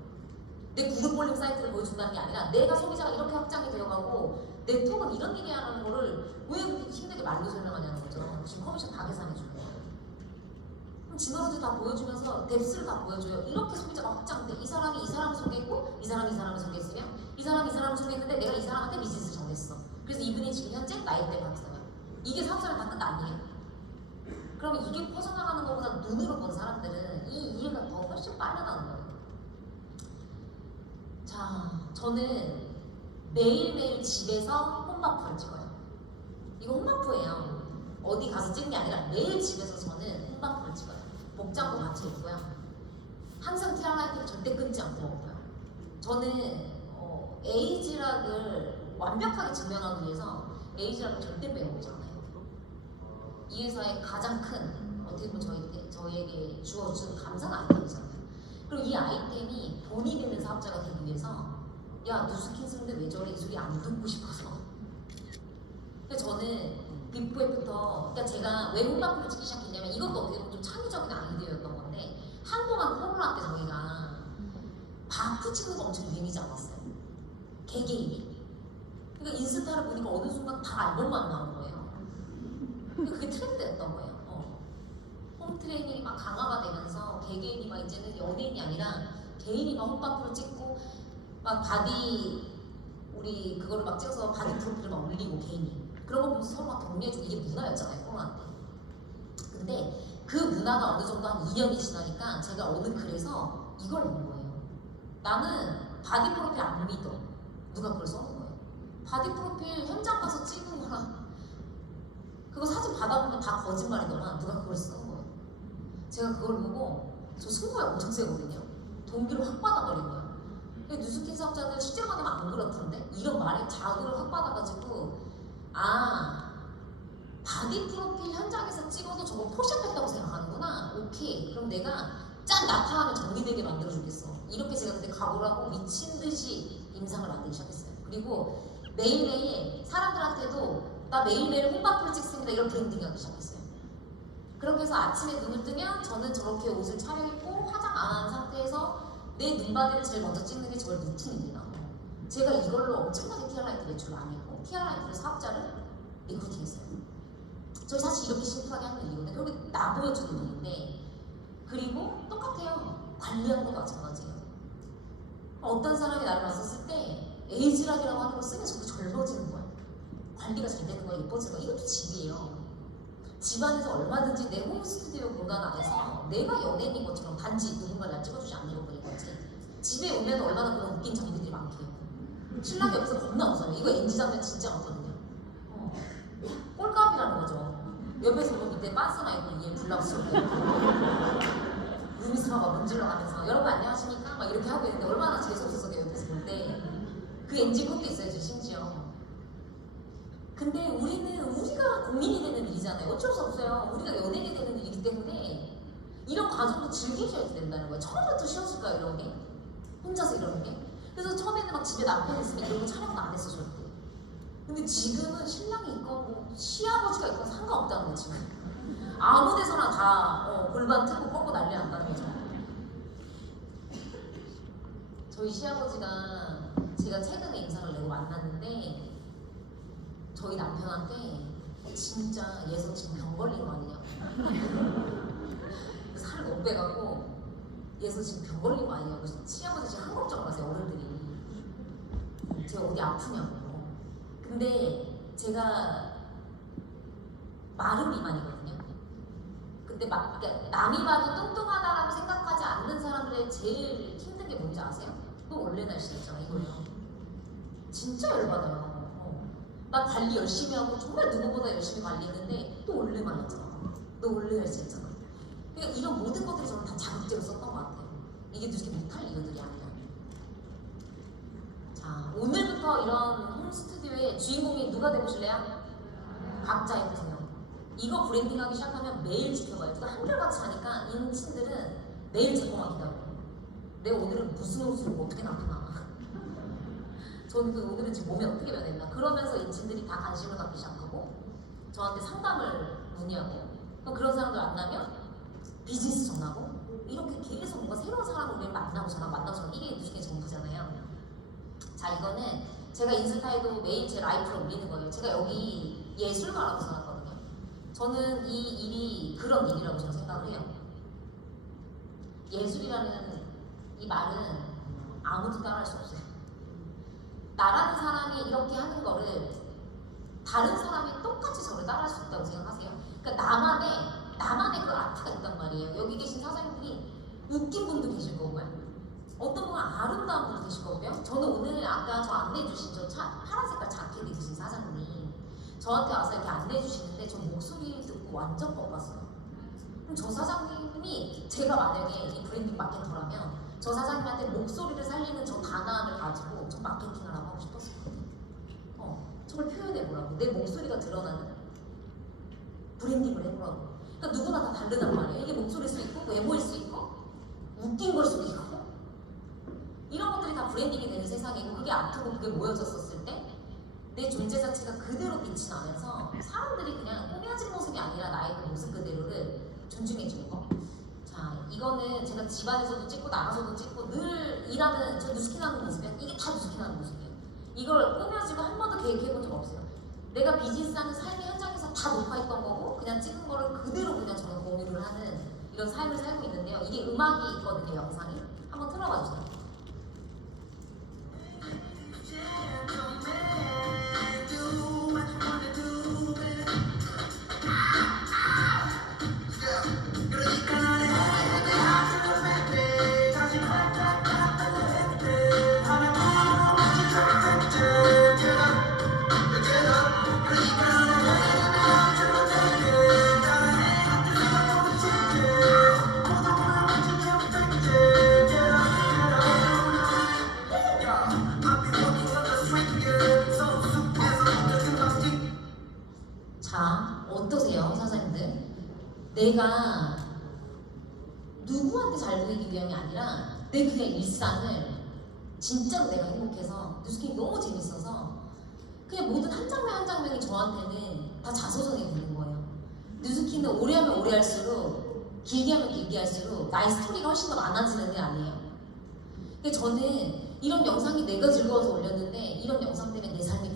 내 그룹 볼륨 사이트를 보여준다는 게 아니라 내가 소비자가 이렇게 확장이 되어가고 내 톡은 이런 일이라는 거를 왜 그렇게 힘들게 말로 설명하냐는 거죠. 지금 커미션 다 계산해주고. 그럼 진호도 다 보여주면서 뎁스를 다 보여줘요. 이렇게 소비자가 확장돼. 이 사람이 이 사람을 소개했고 이 사람이 이 사람을 소개했으면 이 사람이 이 사람을 소개했는데 내가 이 사람한테 비즈니스를 정했어. 그래서 이분이 지금 현재 나이대 파트너예요. 이게 사업자를 다 끝 아니에요? 그럼 이게 퍼져나가는 것보다 눈으로 본 사람들은 이 이해가 더 훨씬 빠르다는 거예요. 자, 저는 매일매일 집에서 홈마프를 찍어요. 이거 홈마프예요. 어디 가서 찍는 게 아니라 매일 집에서 저는 홈마프를 찍어요. 복장도 같이 입고요. 항상 티아라이트를 절대 끊지 않고 먹어요. 저는 에이지락을 완벽하게 증명하기 위해서 에이지락을 절대 빼먹지 않아요. 이 회사의 가장 큰 어떻게 보면 저희에게 주어준 감사한 아이템이잖아요. 그리고 이 아이템이 돈이 되는 사업자가 되기 위해서 야 누스킨 쓰는데 왜 저래 이 소리 안 듣고 싶어서. 그래서 저는 비포 애프터 그러니까 제가 왜 혼밥을 찍기 시작했냐면 이것도 어떻게 보면 좀 창의적인 아이디어였던 건데 한동안 코로나 때 저희가 바프 찍는 거 엄청 유행이지 않았어요? 개개인이. 그러니까 인스타를 보니까 어느 순간 다 알몸만 나온 거예요. 그러니까 그게 트렌드였던 거예요. 홈 트레이닝이 막 강화가 되면서 개개인이 막 이제는 연예인이 아니라 개인이 막 홈바프를 찍고 막 바디 우리 그거를 막 찍어서 바디 프로필을 막 올리고 개인이 그런 거 보면서 서로 막 격려해주고 이게 문화였잖아요 코로나 때. 근데 그 문화가 어느 정도 한 2년이 지나니까 제가 어느 글에서 이걸 본 거예요. 나는 바디 프로필 안 믿어. 누가 그걸 써놓은 거예요. 바디 프로필 현장 가서 찍은 거랑 그거 사진 받아보면 다 거짓말이더만 누가 그걸 쓰는 거예요. 제가 그걸 보고 저 승부에 엄청 세거든요. 동기를 확 받아버린 거예요. 뉴스킨 사업자들 실제로 만나면 안 그렇던데 이런 말에 자극을 확 받아가지고 아 바디 프로필 현장에서 찍어도 저거 포샵했다고 생각하는구나. 오케이 그럼 내가 짠 나타나면 정리되게 만들어주겠어. 이렇게 제가 그때 각오를 하고 미친 듯이 임상을 만들기 시작했어요. 그리고 매일매일 사람들한테도 나 매일매일 혼밥을 찍습니다 이런 브랜딩 하기 시작했어요. 그렇게 해서 아침에 눈을 뜨면 저는 저렇게 옷을 차려입고 화장 안 한 상태에서 내 눈바디를 제일 먼저 찍는 게 저의 루틴입니다. 제가 이걸로 엄청나게 티아라이트 매출을 많이 했고 티아라이트로 사업자를 리크루팅했어요. 저희 사실 이렇게 심플하게 하는 일이거든요. 결국 나 보여주는 일인데 그리고 똑같아요. 관리하는 것도 마찬가지예요. 어떤 사람이 나를 봤었을 때 에이지락이라고 하는 걸 쓰면 자꾸 젊어지는 거예요. 관리가 잘 되는 거예요. 예뻐지는 거예요. 이것도 집이에요. 집안에서 얼마든지 내 홈스튜디오 공간 안에서 내가 연예인인 것처럼 단지 누군가를 날 찍어주지 않는 것뿐인 거지. 집에 오면 얼마나 그런 웃긴 장면들이 많게요. 신랑이 옆에서 겁나 웃어요. 이거 NG 장면 진짜 많거든요. 꼴값이라는 거죠. 옆에서 뭐 밑에 빤스나 입고 위에 블라우스 입고 루미스마가 문질러 가면서 여러분 안녕하십니까? 막 이렇게 하고 있는데 얼마나 재수없어서 내 옆에서 볼 때 그 NG 컷도 있어요. 심지어. 근데 우리가 국민이 되는 일이잖아요. 어쩔 수 없어요. 우리가 연예인이 되는 일이기 때문에 이런 과정도 즐기셔야 된다는 거예요. 처음부터 쉬웠을까요, 이런 게? 혼자서 이러는 게? 그래서 처음에는 막 집에 남편 있으면 이런 거 촬영도 안 했어, 절대. 근데 지금은 신랑이 있건 뭐 시아버지가 있건 상관없다는 거지. 아무 데서나 다 골반 틀고 꺾고 난리 난다는 거죠. 저희 시아버지가 제가 최근에 인상을 내고 만났는데 저희 남편한테 진짜 얘서 지금 병 걸린 거 아니냐 살을 못 빼갖고 얘서 지금 병 걸린 거 아니냐고 시아버지 지금 한 걱정을 하세요 어른들이 제가 어디 아프냐고. 근데 제가 마른 비만이거든요. 근데 그러니까 남이 봐도 뚱뚱하다라고 생각하지 않는 사람들의 제일 힘든 게 뭔지 아세요? 또 원래 날씨였잖아 이거예요. 진짜 열받아요. 나 관리 열심히 하고 정말 누구보다 열심히 관리했는데 또 원래 말랐잖아. 너 원래 열심했잖아. 그러니까 이런 모든 것들이 저는 다 자극제로 썼던 것 같아요. 이게 도대체 못할 이유들이 아니라. 자, 오늘부터 이런 홈스튜디오의 주인공이 누가 되보실래요? 각자의 부정. 이거 브랜딩하기 시작하면 매일 지켜봐요. 이거 한결같이 하니까 인친들은 매일 제 거만 기다려요. 내 오늘은 무슨 옷을 입고 어떻게 나타나. 저는 그 오늘은 지금 몸이 어떻게 변했나 그러면서 인친들이 다 관심을 갖기 시작하고 저한테 상담을 문의하고 또 그런 사람들 만나면 비즈니스 전하고 이렇게 계속 뭔가 새로운 사람을 우리를 만나고 전화 이게 뉴스의 전부잖아요. 자 이거는 제가 인스타에도 매일 제 라이프를 올리는 거예요. 제가 여기 예술가라고 생각하거든요. 저는 이 일이 그런 일이라고 저는 생각을 해요. 예술이라는 이 말은 아무도 따라할 수 없어요. 나라는 사람이 이렇게 하는 거를 다른 사람이 똑같이 저를 따라할 수 있다고 생각하세요? 그러니까 나만의 그 아트가 있단 말이에요. 여기 계신 사장님이 웃긴 분도 계실 거고요. 어떤 분은 아름다운 분도 계실 거고요. 저는 오늘 아까 저 안내해 주신 저 파란 색깔 자켓 입으신 사장님 저한테 와서 이렇게 안내해 주시는데 저 목소리 듣고 완전 뻑봤어요. 그럼 저 사장님이 제가 만약에 이 브랜딩 마케터라면 저 사장님한테 목소리를 살리는 저 단아함을 가지고 저 마케팅을 하고 싶었을 것 같아요. 저걸 표현해보라고. 내 목소리가 드러나는 브랜딩을 해보라고. 그러니까 누구나 다 다르단 말이에요. 이게 목소리일 수 있고 외모일 수 있고 웃긴 걸 수도 있고 이런 것들이 다 브랜딩이 되는 세상이고 그게 아프고 그게 모여졌었을 때 내 존재 자체가 그대로 빛이 나면서 사람들이 그냥 꾸며진 모습이 아니라 나의 그 모습 그대로를 존중해 주는 거. 자, 이거는 제가 집안에서도 찍고 나가서도 찍고 늘 일하는 저 누스킨하는 모습이야. 이게 다 누스킨하는 모습이에요. 이걸 꾸며지고 한 번도 계획해 본 적 없어요. 내가 비즈니스하는 삶의 현장에서 다 녹화했던 거고 그냥 찍은 거를 그대로 그냥 저는 공유를 하는 이런 삶을 살고 있는데요. 이게 음악이 있거든요, 영상이. 한번 틀어봐 주세요. 자, 어떠세요, 사장님들? 내가 누구한테 잘 보이기 위함이 아니라 내 그냥 일상을 진짜로 내가 행복해서 뉴스킹이 너무 재밌어서 그냥 모든 한 장면 한 장면이 저한테는 다 자소성이 되는 거예요. 뉴스킹은 오래 하면 오래 할수록 길게 하면 길게 할수록 나의 스토리가 훨씬 더 많아지는 게 아니에요. 근데 저는 이런 영상이 내가 즐거워서 올렸는데 이런 영상 때문에 내 삶이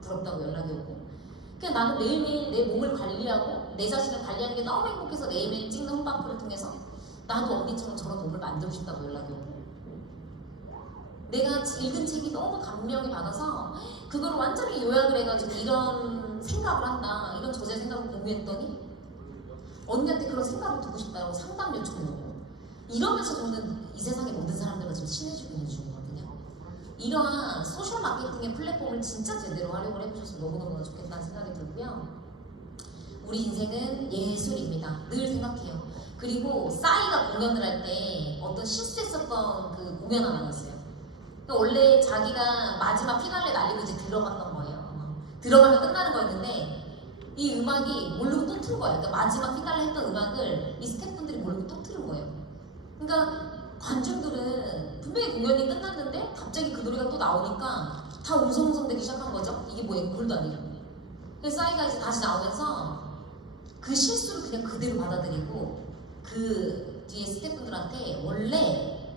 부럽다고 연락이 오고 그냥 나는 매일매일 내 몸을 관리하고 내 자신을 관리하는 게 너무 행복해서 매일매일 찍는 홈파프를 통해서 나도 언니처럼 저런 몸을 만들고 싶다고 연락이 오고 내가 읽은 책이 너무 감명이 받아서 그걸 완전히 요약을 해가지고 이런 생각을 한다 이런 저자의 생각을 공유했더니 언니한테 그런 생각을 듣고 싶다고 상담 요청이 오고 이러면서 저는 이 세상의 모든 사람들과 좀 친해지고 있는 중이거든요. 이러한 소셜 마케팅의 플랫폼을 진짜 제대로 활용을 해보셨으면 너무너무 좋겠다는 생각이 들고요. 우리 인생은 예술입니다. 늘 생각해요. 그리고 싸이가 공연을 할 때 어떤 실수했었던 그 공연 하나 있어요. 그러니까 원래 자기가 마지막 피날레 날리고 이제 들어갔던 거예요. 들어가면 끝나는 거였는데 이 음악이 모르고 또 틀은 거예요. 그러니까 마지막 피날레 했던 음악을 이 스태프분들이 모르고 또 틀은 거예요. 그러니까 관중들은 분명히 공연이 끝났는데 갑자기 그 노래가 또 나오니까 다 웅성웅성대기 시작한 거죠. 이게 뭐 앵콜도 아니라. 그래서 싸이가 이제 다시 나오면서 그 실수를 그냥 그대로 받아들이고 그 뒤에 스태프분들한테 원래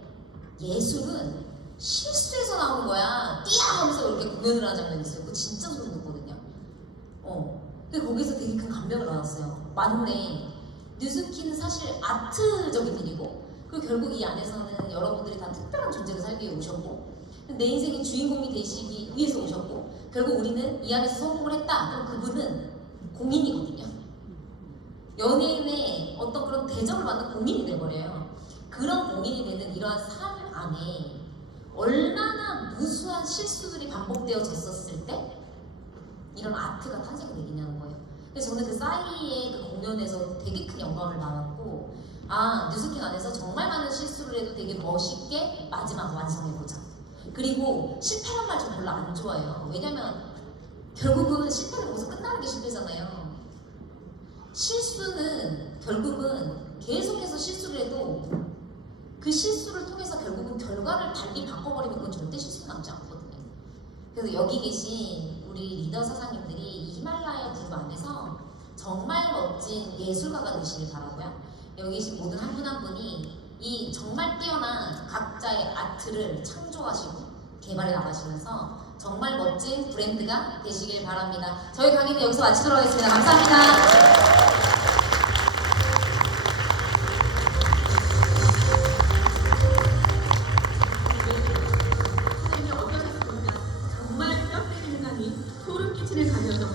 예술은 실수해서 나오는 거야. 띠야 하면서 이렇게 공연을 하는 장면이 있어요. 그거 진짜 소름 돋거든요. 근데 거기서 되게 큰 감명을 받았어요. 맞네. 뉴스키는 사실 아트적인 일이고 그리고 결국 이 안에서는 여러분들이 다 특별한 존재로 살기 위해 오셨고 내 인생의 주인공이 되시기 위해서 오셨고 결국 우리는 이 안에서 성공을 했다. 그럼 그분은 공인이거든요. 연예인의 어떤 그런 대접을 받는 공인이 돼버려요. 그런 공인이 되는 이러한 삶 안에 얼마나 무수한 실수들이 반복되어졌었을 때 이런 아트가 탄생이 되겠냐는 거예요. 그래서 저는 그 싸이의 그 공연에서 되게 큰 영감을 받았고 뉴스킨 안에서 정말 많은 실수를 해도 되게 멋있게 마지막 완성해보자. 그리고 실패란 말 좀 별로 안 좋아해요. 왜냐면 결국은 실패는 거기서 끝나는 게 실패잖아요. 실수는 결국은 계속해서 실수를 해도 그 실수를 통해서 결국은 결과를 달리 바꿔버리면 그건 절대 실수가 남지 않거든요. 그래서 여기 계신 우리 리더 사장님들이 이 히말라야 그룹 안에서 정말 멋진 예술가가 되시길 바라고요. 여기 계신 모든 한 분 한 분이 이 정말 뛰어난 각자의 아트를 창조하시고 개발해 나가시면서 정말 멋진 브랜드가 되시길 바랍니다. 저희 강의는 여기서 마치도록 하겠습니다. 감사합니다.